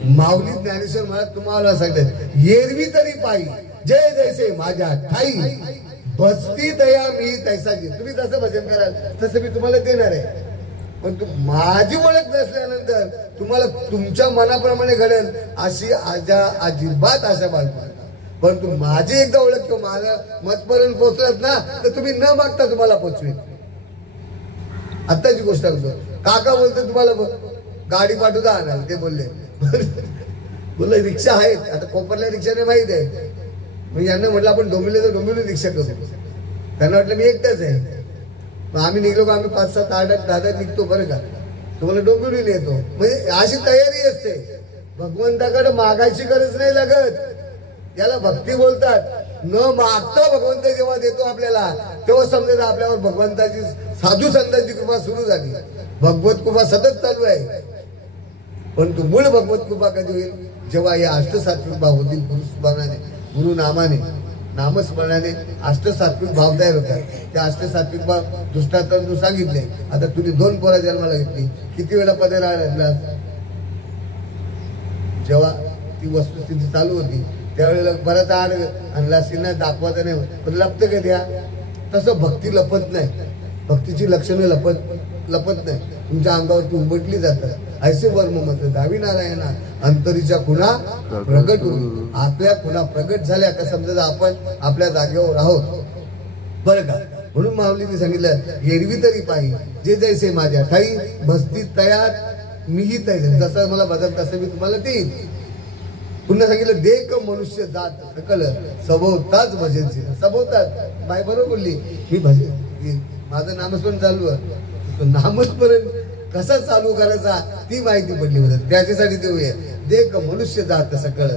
माऊली ज्ञानेश्वर महाराज तुम्हाला सांगतात, एरवी तरी पायी जय जैसे माझ्या ठाई, बसती तया मी तैसा घे. तुम्ही तसं भजन कराल तसं मी तुम्हाला देणार आहे. पण तू माझी ओळख नसल्यानंतर तुम्हाला तुमच्या मनाप्रमाणे घडेल अशी अजिबात आशा बाळगा. पण तू माझी एकदा ओळख किंवा माझ्या मतपर्यंत पोहोचलात ना, तर तुम्ही न मागता तुम्हाला पोचवेल. आत्ताची गोष्ट करतो. काका बोलते तुम्हाला गाडी पाठवता आणाल, ते बोलले बोलले रिक्षा आहेत. आता कोपरल्या रिक्षाने माहित आहे. मग यांना म्हटलं आपण डोंबिवली तर डोंबिवली रिक्षा करू. त्यांना वाटलं मी एकटाच आहे. मग आम्ही निघलो का, आम्ही 5, 7, 8, 10 निघतो बरं का, तुम्हाला डोंबिवली येतो. म्हणजे अशी तयारी असते. भगवंताकडे मागायची गरज नाही लागत. याला भक्ती बोलतात. न मागता भगवंत जेव्हा देतो आपल्याला, तेव्हा समजायचं आपल्यावर भगवंताची साधू संतांची कृपा सुरू झाली. भगवत कृपा सतत चालू आहे. पण तू मूळ भगवत कृपा कधी होईल? जेव्हा या अष्टसात्विक भाव होतील, पुरुष भावनाने, गुरु नामाने. नामस्मरणाने अष्टसात्विक भाव तयार होतात. त्या अष्टसात्विक भाव दृष्टांत तू सांगितले. आता तुम्ही 2 पोरं जन्माला घेतली, किती वेळा पदर आणला? जेव्हा ती वस्तुस्थिती चालू होती त्यावेळेला बराच आड आणला असेल ना, दाखवायचं नाही, पण लपत का द्या. तसं भक्ती लपत नाही, भक्तीची लक्षणं लपत नाही, तुमच्या अंगावरती उमटली जातात. ऐसे वर्म मत दावी नारायणा अंतरीच्या खुणा प्रगट होईल. आपल्या खुणा प्रगट झाल्या का समजा आपण आपल्या जागेवर आहोत, बरं का. म्हणून माऊलीने सांगितलं, एरवी तरी पाहिजे जे जैसे माझ्या ठाई बसती तयार मीही तयार. जसं मला बदल तसं मी तुम्हाला देईन. पुन्हा सांगितलं, देख मनुष्य जात सकल सभोवताच भजन. सभोवतात बाय बरोबर बोलली. मी भजन माझं नामस्मरण चालू आहे, नामस्मरण कसं चालू करायचा ती माहिती पडली होती. त्याच्यासाठी देऊया, देख मनुष्य जात सकळ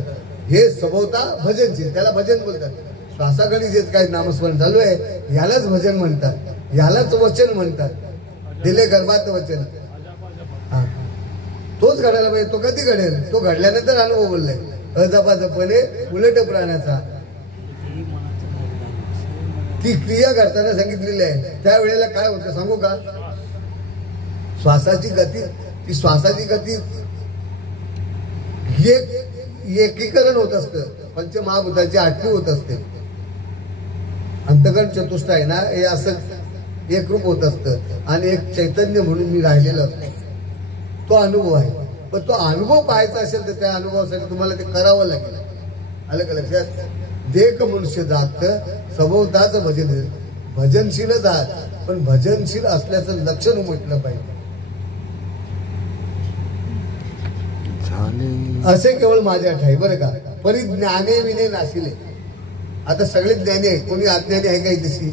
हे सभोवता भजनशील, त्याला भजन बोलतात. श्वासाकडे जे काही नामस्मरण चालू आहे यालाच भजन म्हणतात, यालाच वचन म्हणतात. दिले गर्भात वचन, तोच घडायला पाहिजे. तो कधी घडेल? तो घडल्यानंतर अनुभव बोललाय. अजपाजपणे उलट प्राण्याचा ती क्रिया करताना सांगितलेली आहे. त्यावेळेला काय होतं सांगू का? श्वासाची गती, ती श्वासाची गती एकीकरण होत असतं. पंचमहाभूताची आठवी होत असते. अंतकरण चतुष्ट आहे ना, हे असं एकरूप होत असतं आणि एक चैतन्य म्हणून मी राहिलेलं असतो. तो अनुभव आहे. पण तो अनुभव पाहायचा असेल तर त्या अनुभवासाठी तुम्हाला ते करावं लागेल. आलं का लक्षात? देख मनुष्य जात सभोवताच भजन. भजनशीलच आहात, पण भजनशील असल्याचं लक्षण उमटलं पाहिजे. असे केवळ माझ्या ठाई, बरं का. परी ज्ञाने विने नाशिले. आता सगळे ज्ञानी आहे, कोणी अज्ञानी आहे काही तशी?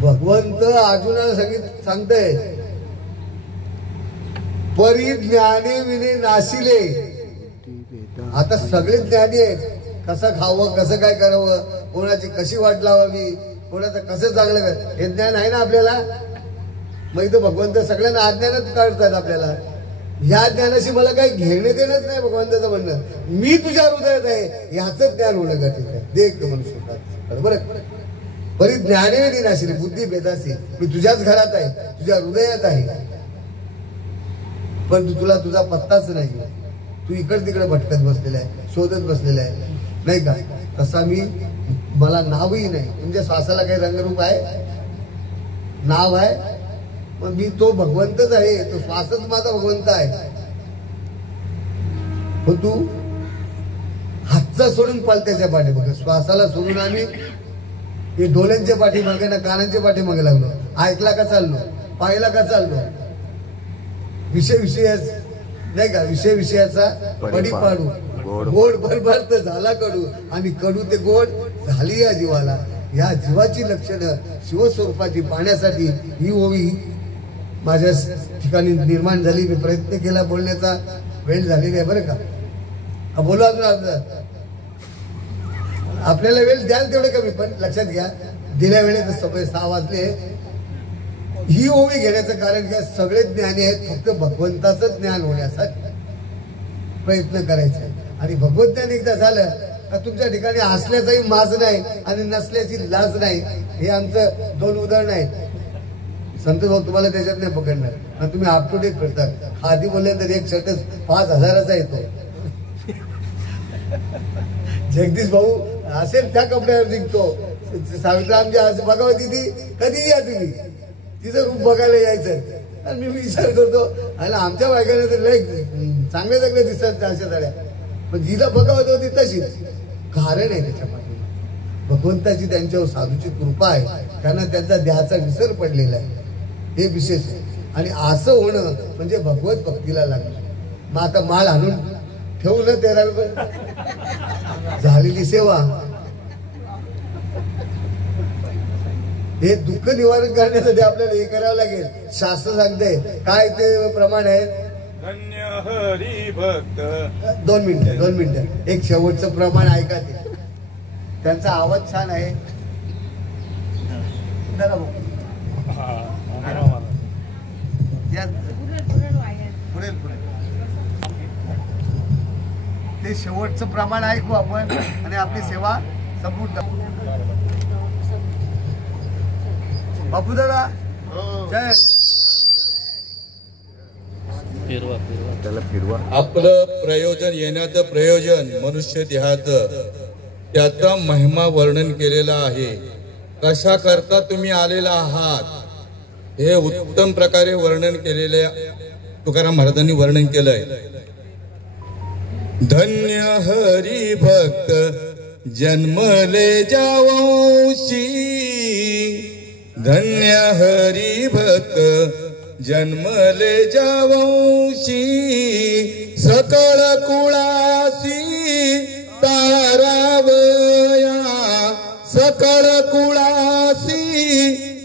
भगवंत अर्जुनाला सांगतंय, परी ज्ञाने विने नाशिले. आता सगळे ज्ञानी आहेत. कसं खावं, कसं काय करावं, कोणाची कशी वाट लावावी, कोणाचं कसं चांगलं कर, हे ज्ञान आहे ना आपल्याला. मग इथं भगवंत सगळ्यांना अज्ञानच काढतात आपल्याला. या ज्ञानाशी मला काही घेणे देणंच नाही. भगवंताचं म्हणणं, मी तुझ्या हृदयात आहे याचं ज्ञान होणं गरजेचं आहे. देख मनुष्य, बरोबर. परी ज्ञाने नाशिले बुद्धी भेदासी. मी तुझ्याच घरात आहे, तुझ्या हृदयात आहे, पण तुला तुझा पत्ताच नाही. तू इकडे तिकडे भटकत बसलेला आहे, शोधत बसलेला आहे, नाही का. तसा मला नावही नाही. तुमच्या श्वासाला काही रंगरूप आहे, नाव आहे, पण मी तो भगवंतच आहे. तो श्वासच माझा भगवंत आहे. हो, तू हातचा सोडून पालत्याच्या पाठी बघ. श्वासाला सोडून आम्ही हे डोळ्यांच्या पाठी मागे ना कानांच्या पाठी मागे लागलो. ऐकला का चाललो, पाहिला का चाललो. विषय नाही का, विषयाचा पडी पाडू. गोड बरबार तर झाला कडू, आणि कडू ते गोड झाली या जीवाला. या जीवाची लक्षणं शिवस्वरूपाची पाहण्यासाठी ही ओवी माझ्या ठिकाणी निर्माण झाली. मी प्रयत्न केला, बोलण्याचा वेळ झालेली आहे, बरं का. बोलू अजून आपल्याला वेळ द्याल तेवढे कमी, पण लक्षात घ्या, दिल्या वेळेत 6 वाजले. ही ओवी घेण्याचं कारण काय? सगळे ज्ञानी आहेत, फक्त भगवंताचं ज्ञान होण्यासाठी प्रयत्न करायचा आहे. आणि भगवत ज्ञान एकदा झालं का तुमच्या ठिकाणी हसल्याचाही माज नाही आणि नसल्याची लाज नाही. हे आमचं 2 उदाहरण आहेत. संत भाऊ तुम्हाला त्याच्यात नाही पकडणार, आणि तुम्ही अप टू डेट करता. खादी बोलल्यानंतर एक शर्टच 5,000चा येतो. जगदीश भाऊ असेल त्या कपड्यावर निघतो. सावित्रा आमची बघावं तिथे कधी या तुम्ही, तिचं रूप बघायला यायचं. आणि मी विचार करतो, आणि आमच्या बायकाने तर लय चांगले चांगले दिसतात अशा साड्या, पण जिला बघावत होती तशी. कारण आहे त्याच्या पाठी भगवंताची, त्यांच्यावर साधूची कृपा आहे. त्यांना त्यांचा देहाचा विसर पडलेला आहे, हे विशेष आहे. आणि असं होणं म्हणजे भगवत भक्तीला लागलं. मग आता माळ आणून ठेवू ना 13 रुपये झालेली सेवा. हे दुःख निवारण करण्यासाठी आपल्याला हे करावं लागेल. शास्त्र सांगते काय ते प्रमाण आहे. धन्य हरी भक्त. 2 मिनिटं एक शेवटचं प्रमाण ऐका. ते त्यांचा आवाज छान आहे. पुढे ते शेवटचं प्रमाण ऐकू आपण आणि आपली सेवा संपूर्ण. बापू दादा जय. त्याला फिरवा. आपलं प्रयोजन येण्याचं प्रयोजन मनुष्य देहाचं त्याचा महिमा वर्णन केलेला आहे. कशा करता तुम्ही आलेला आहात हे उत्तम प्रकारे वर्णन केलेले तुकाराम महाराजांनी वर्णन केलंय. धन्य हरी भक्त जन्मले जावंशी, धन्य हरी भक्त जन्मले जावंशी, सकळ कुळासी तारावया, सकळ कुळासी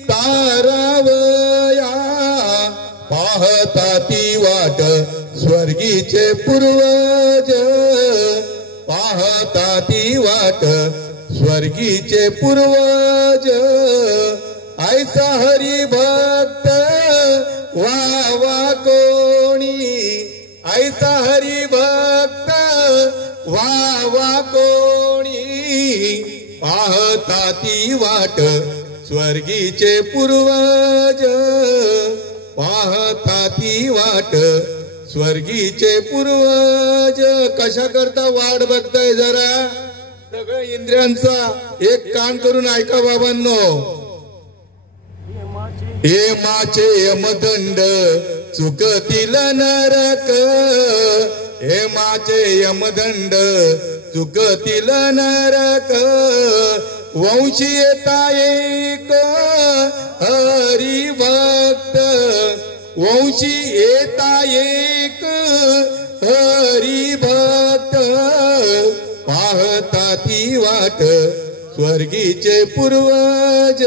तारावया, पाहता ती वाट स्वर्गीचे पूर्वज, पाहता ती वाट स्वर्गीचे पूर्वज, ऐसा हरी भक्त वा वा कोणी, ऐसा हरी भक्त वा वा कोणी, पाहता ती वाट स्वर्गीचे पूर्वज, पाहता ती वाट स्वर्गीचे पूर्वज. कशा करता वाट बघताय जरा सगळ्या इंद्रियांचा एक कान करून ऐका बाबांनो. हेमाचे यमदंड चुकतील नरक, हेमाचे यमदंड चुकतील नरक, वंशी येता एक हरी भक्त, वंशी येता एक हरी भक्त, पाहता ती वाट स्वर्गीचे पूर्वज,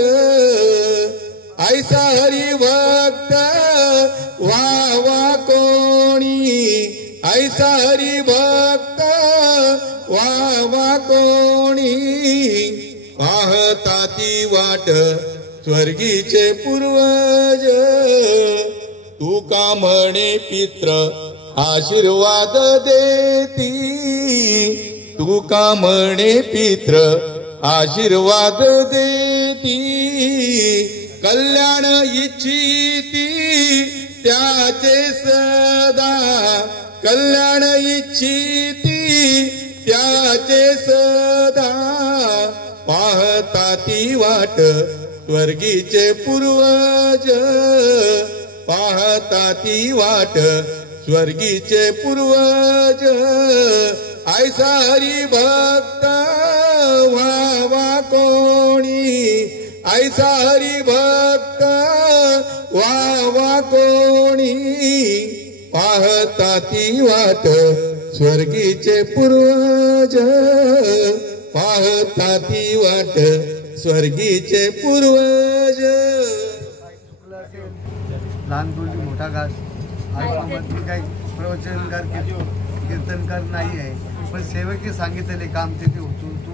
ऐसा हरी भक्त वा वा कोणी, ऐसा हरी भक्त वा वा कोणी, पाहता ती वाट स्वर्गीचे पूर्वज. तू का म्हणे पित्र आशीर्वाद देती, तू का म्हणे पित्र आशीर्वाद देती, कल्याण इच्छिती त्याचे सदा, कल्याण इच्छिती त्याचे सदा, पाहता ती वाट स्वर्गीचे पूर्वज, पाहता ती वाट स्वर्गीचे पूर्वज, ऐसा हरी भक्त वा वा कोणी, ऐसा हरी भक्त वा वा कोणी, पाहता ती वाट स्वर्गीचे पूर्वज, पाहता ती वाट स्वर्गीचे पूर्वज. लहान बोली मोठा घास, मी काही प्रवचनकार कीर्तनकार नाही आहे, पण सेवकी सांगितलेले काम ते उचलून तू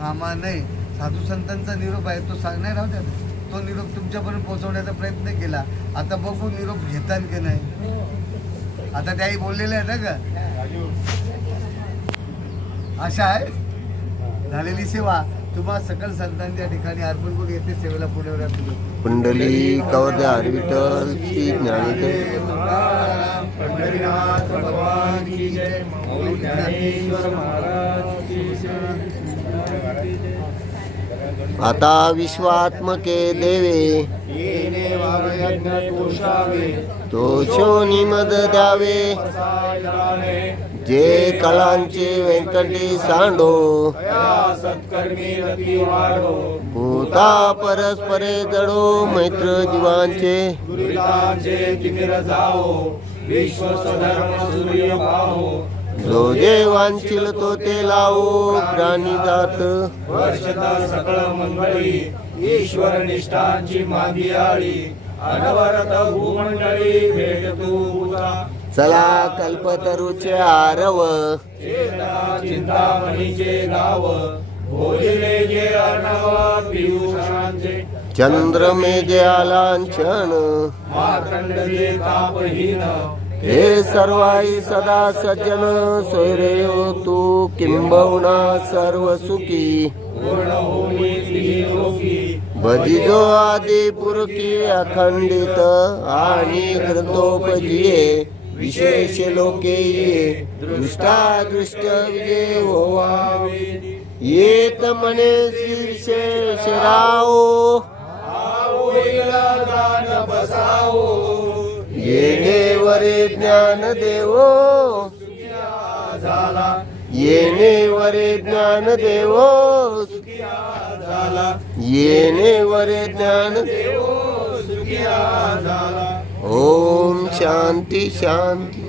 कामा नाही. साधू संतांचा निरोप आहे तो सांगणार राहू द्या, तो निरोप तुमच्यापर्यंत पोहोचवण्याचा प्रयत्न केला. आता बघू निरोप घेतान की नाही. आता त्याही बोललेले आहे ना का, अशा आहे झालेली सेवा तुम्हा सकल संतांच्या ठिकाणी अर्पण करून येते सेवेला पुढे राहतो. कुंडली कवर हरी विठ्ठल श्री ज्ञानेश्वर पंढरीनाथ भगवान की जय, ज्ञानेश्वर महाराज की जय. आता विश्वात्मके देवे तो शोनी मद द्यावे, जे कलांचे व्यंकटी सांडो, भूता परस्परे जडो, मैत्र जीवांचे जो जे वांछिल तो ते लावो, प्राणी जात वर्षता सकळ मंगळी, ईश्वर निष्ठांची मांदियाळी, अनवरत भूमंडळी भेटतू. चला कल्पतरूचे आरव, चिंतामणीचे गाव, भोजले जे अर्णव पियुषांचे, चंद्रमेघे आलांछन, मार्कंड जे तापहीन, हे सर्वाई सदा सज्जन सोयरे तू. किंबहुना सर्व सुखी भजिजो आदि पुरकी अखंडित आणि ग्रंथोपजिये विशेष लोके ये दृष्टादृष्ट विजय होवावे येत मने विशेष राओ येणे वरे ज्ञान देवो येणे वरे ज्ञान देवो येणे वरे ज्ञान देवो ओम शांती शांती।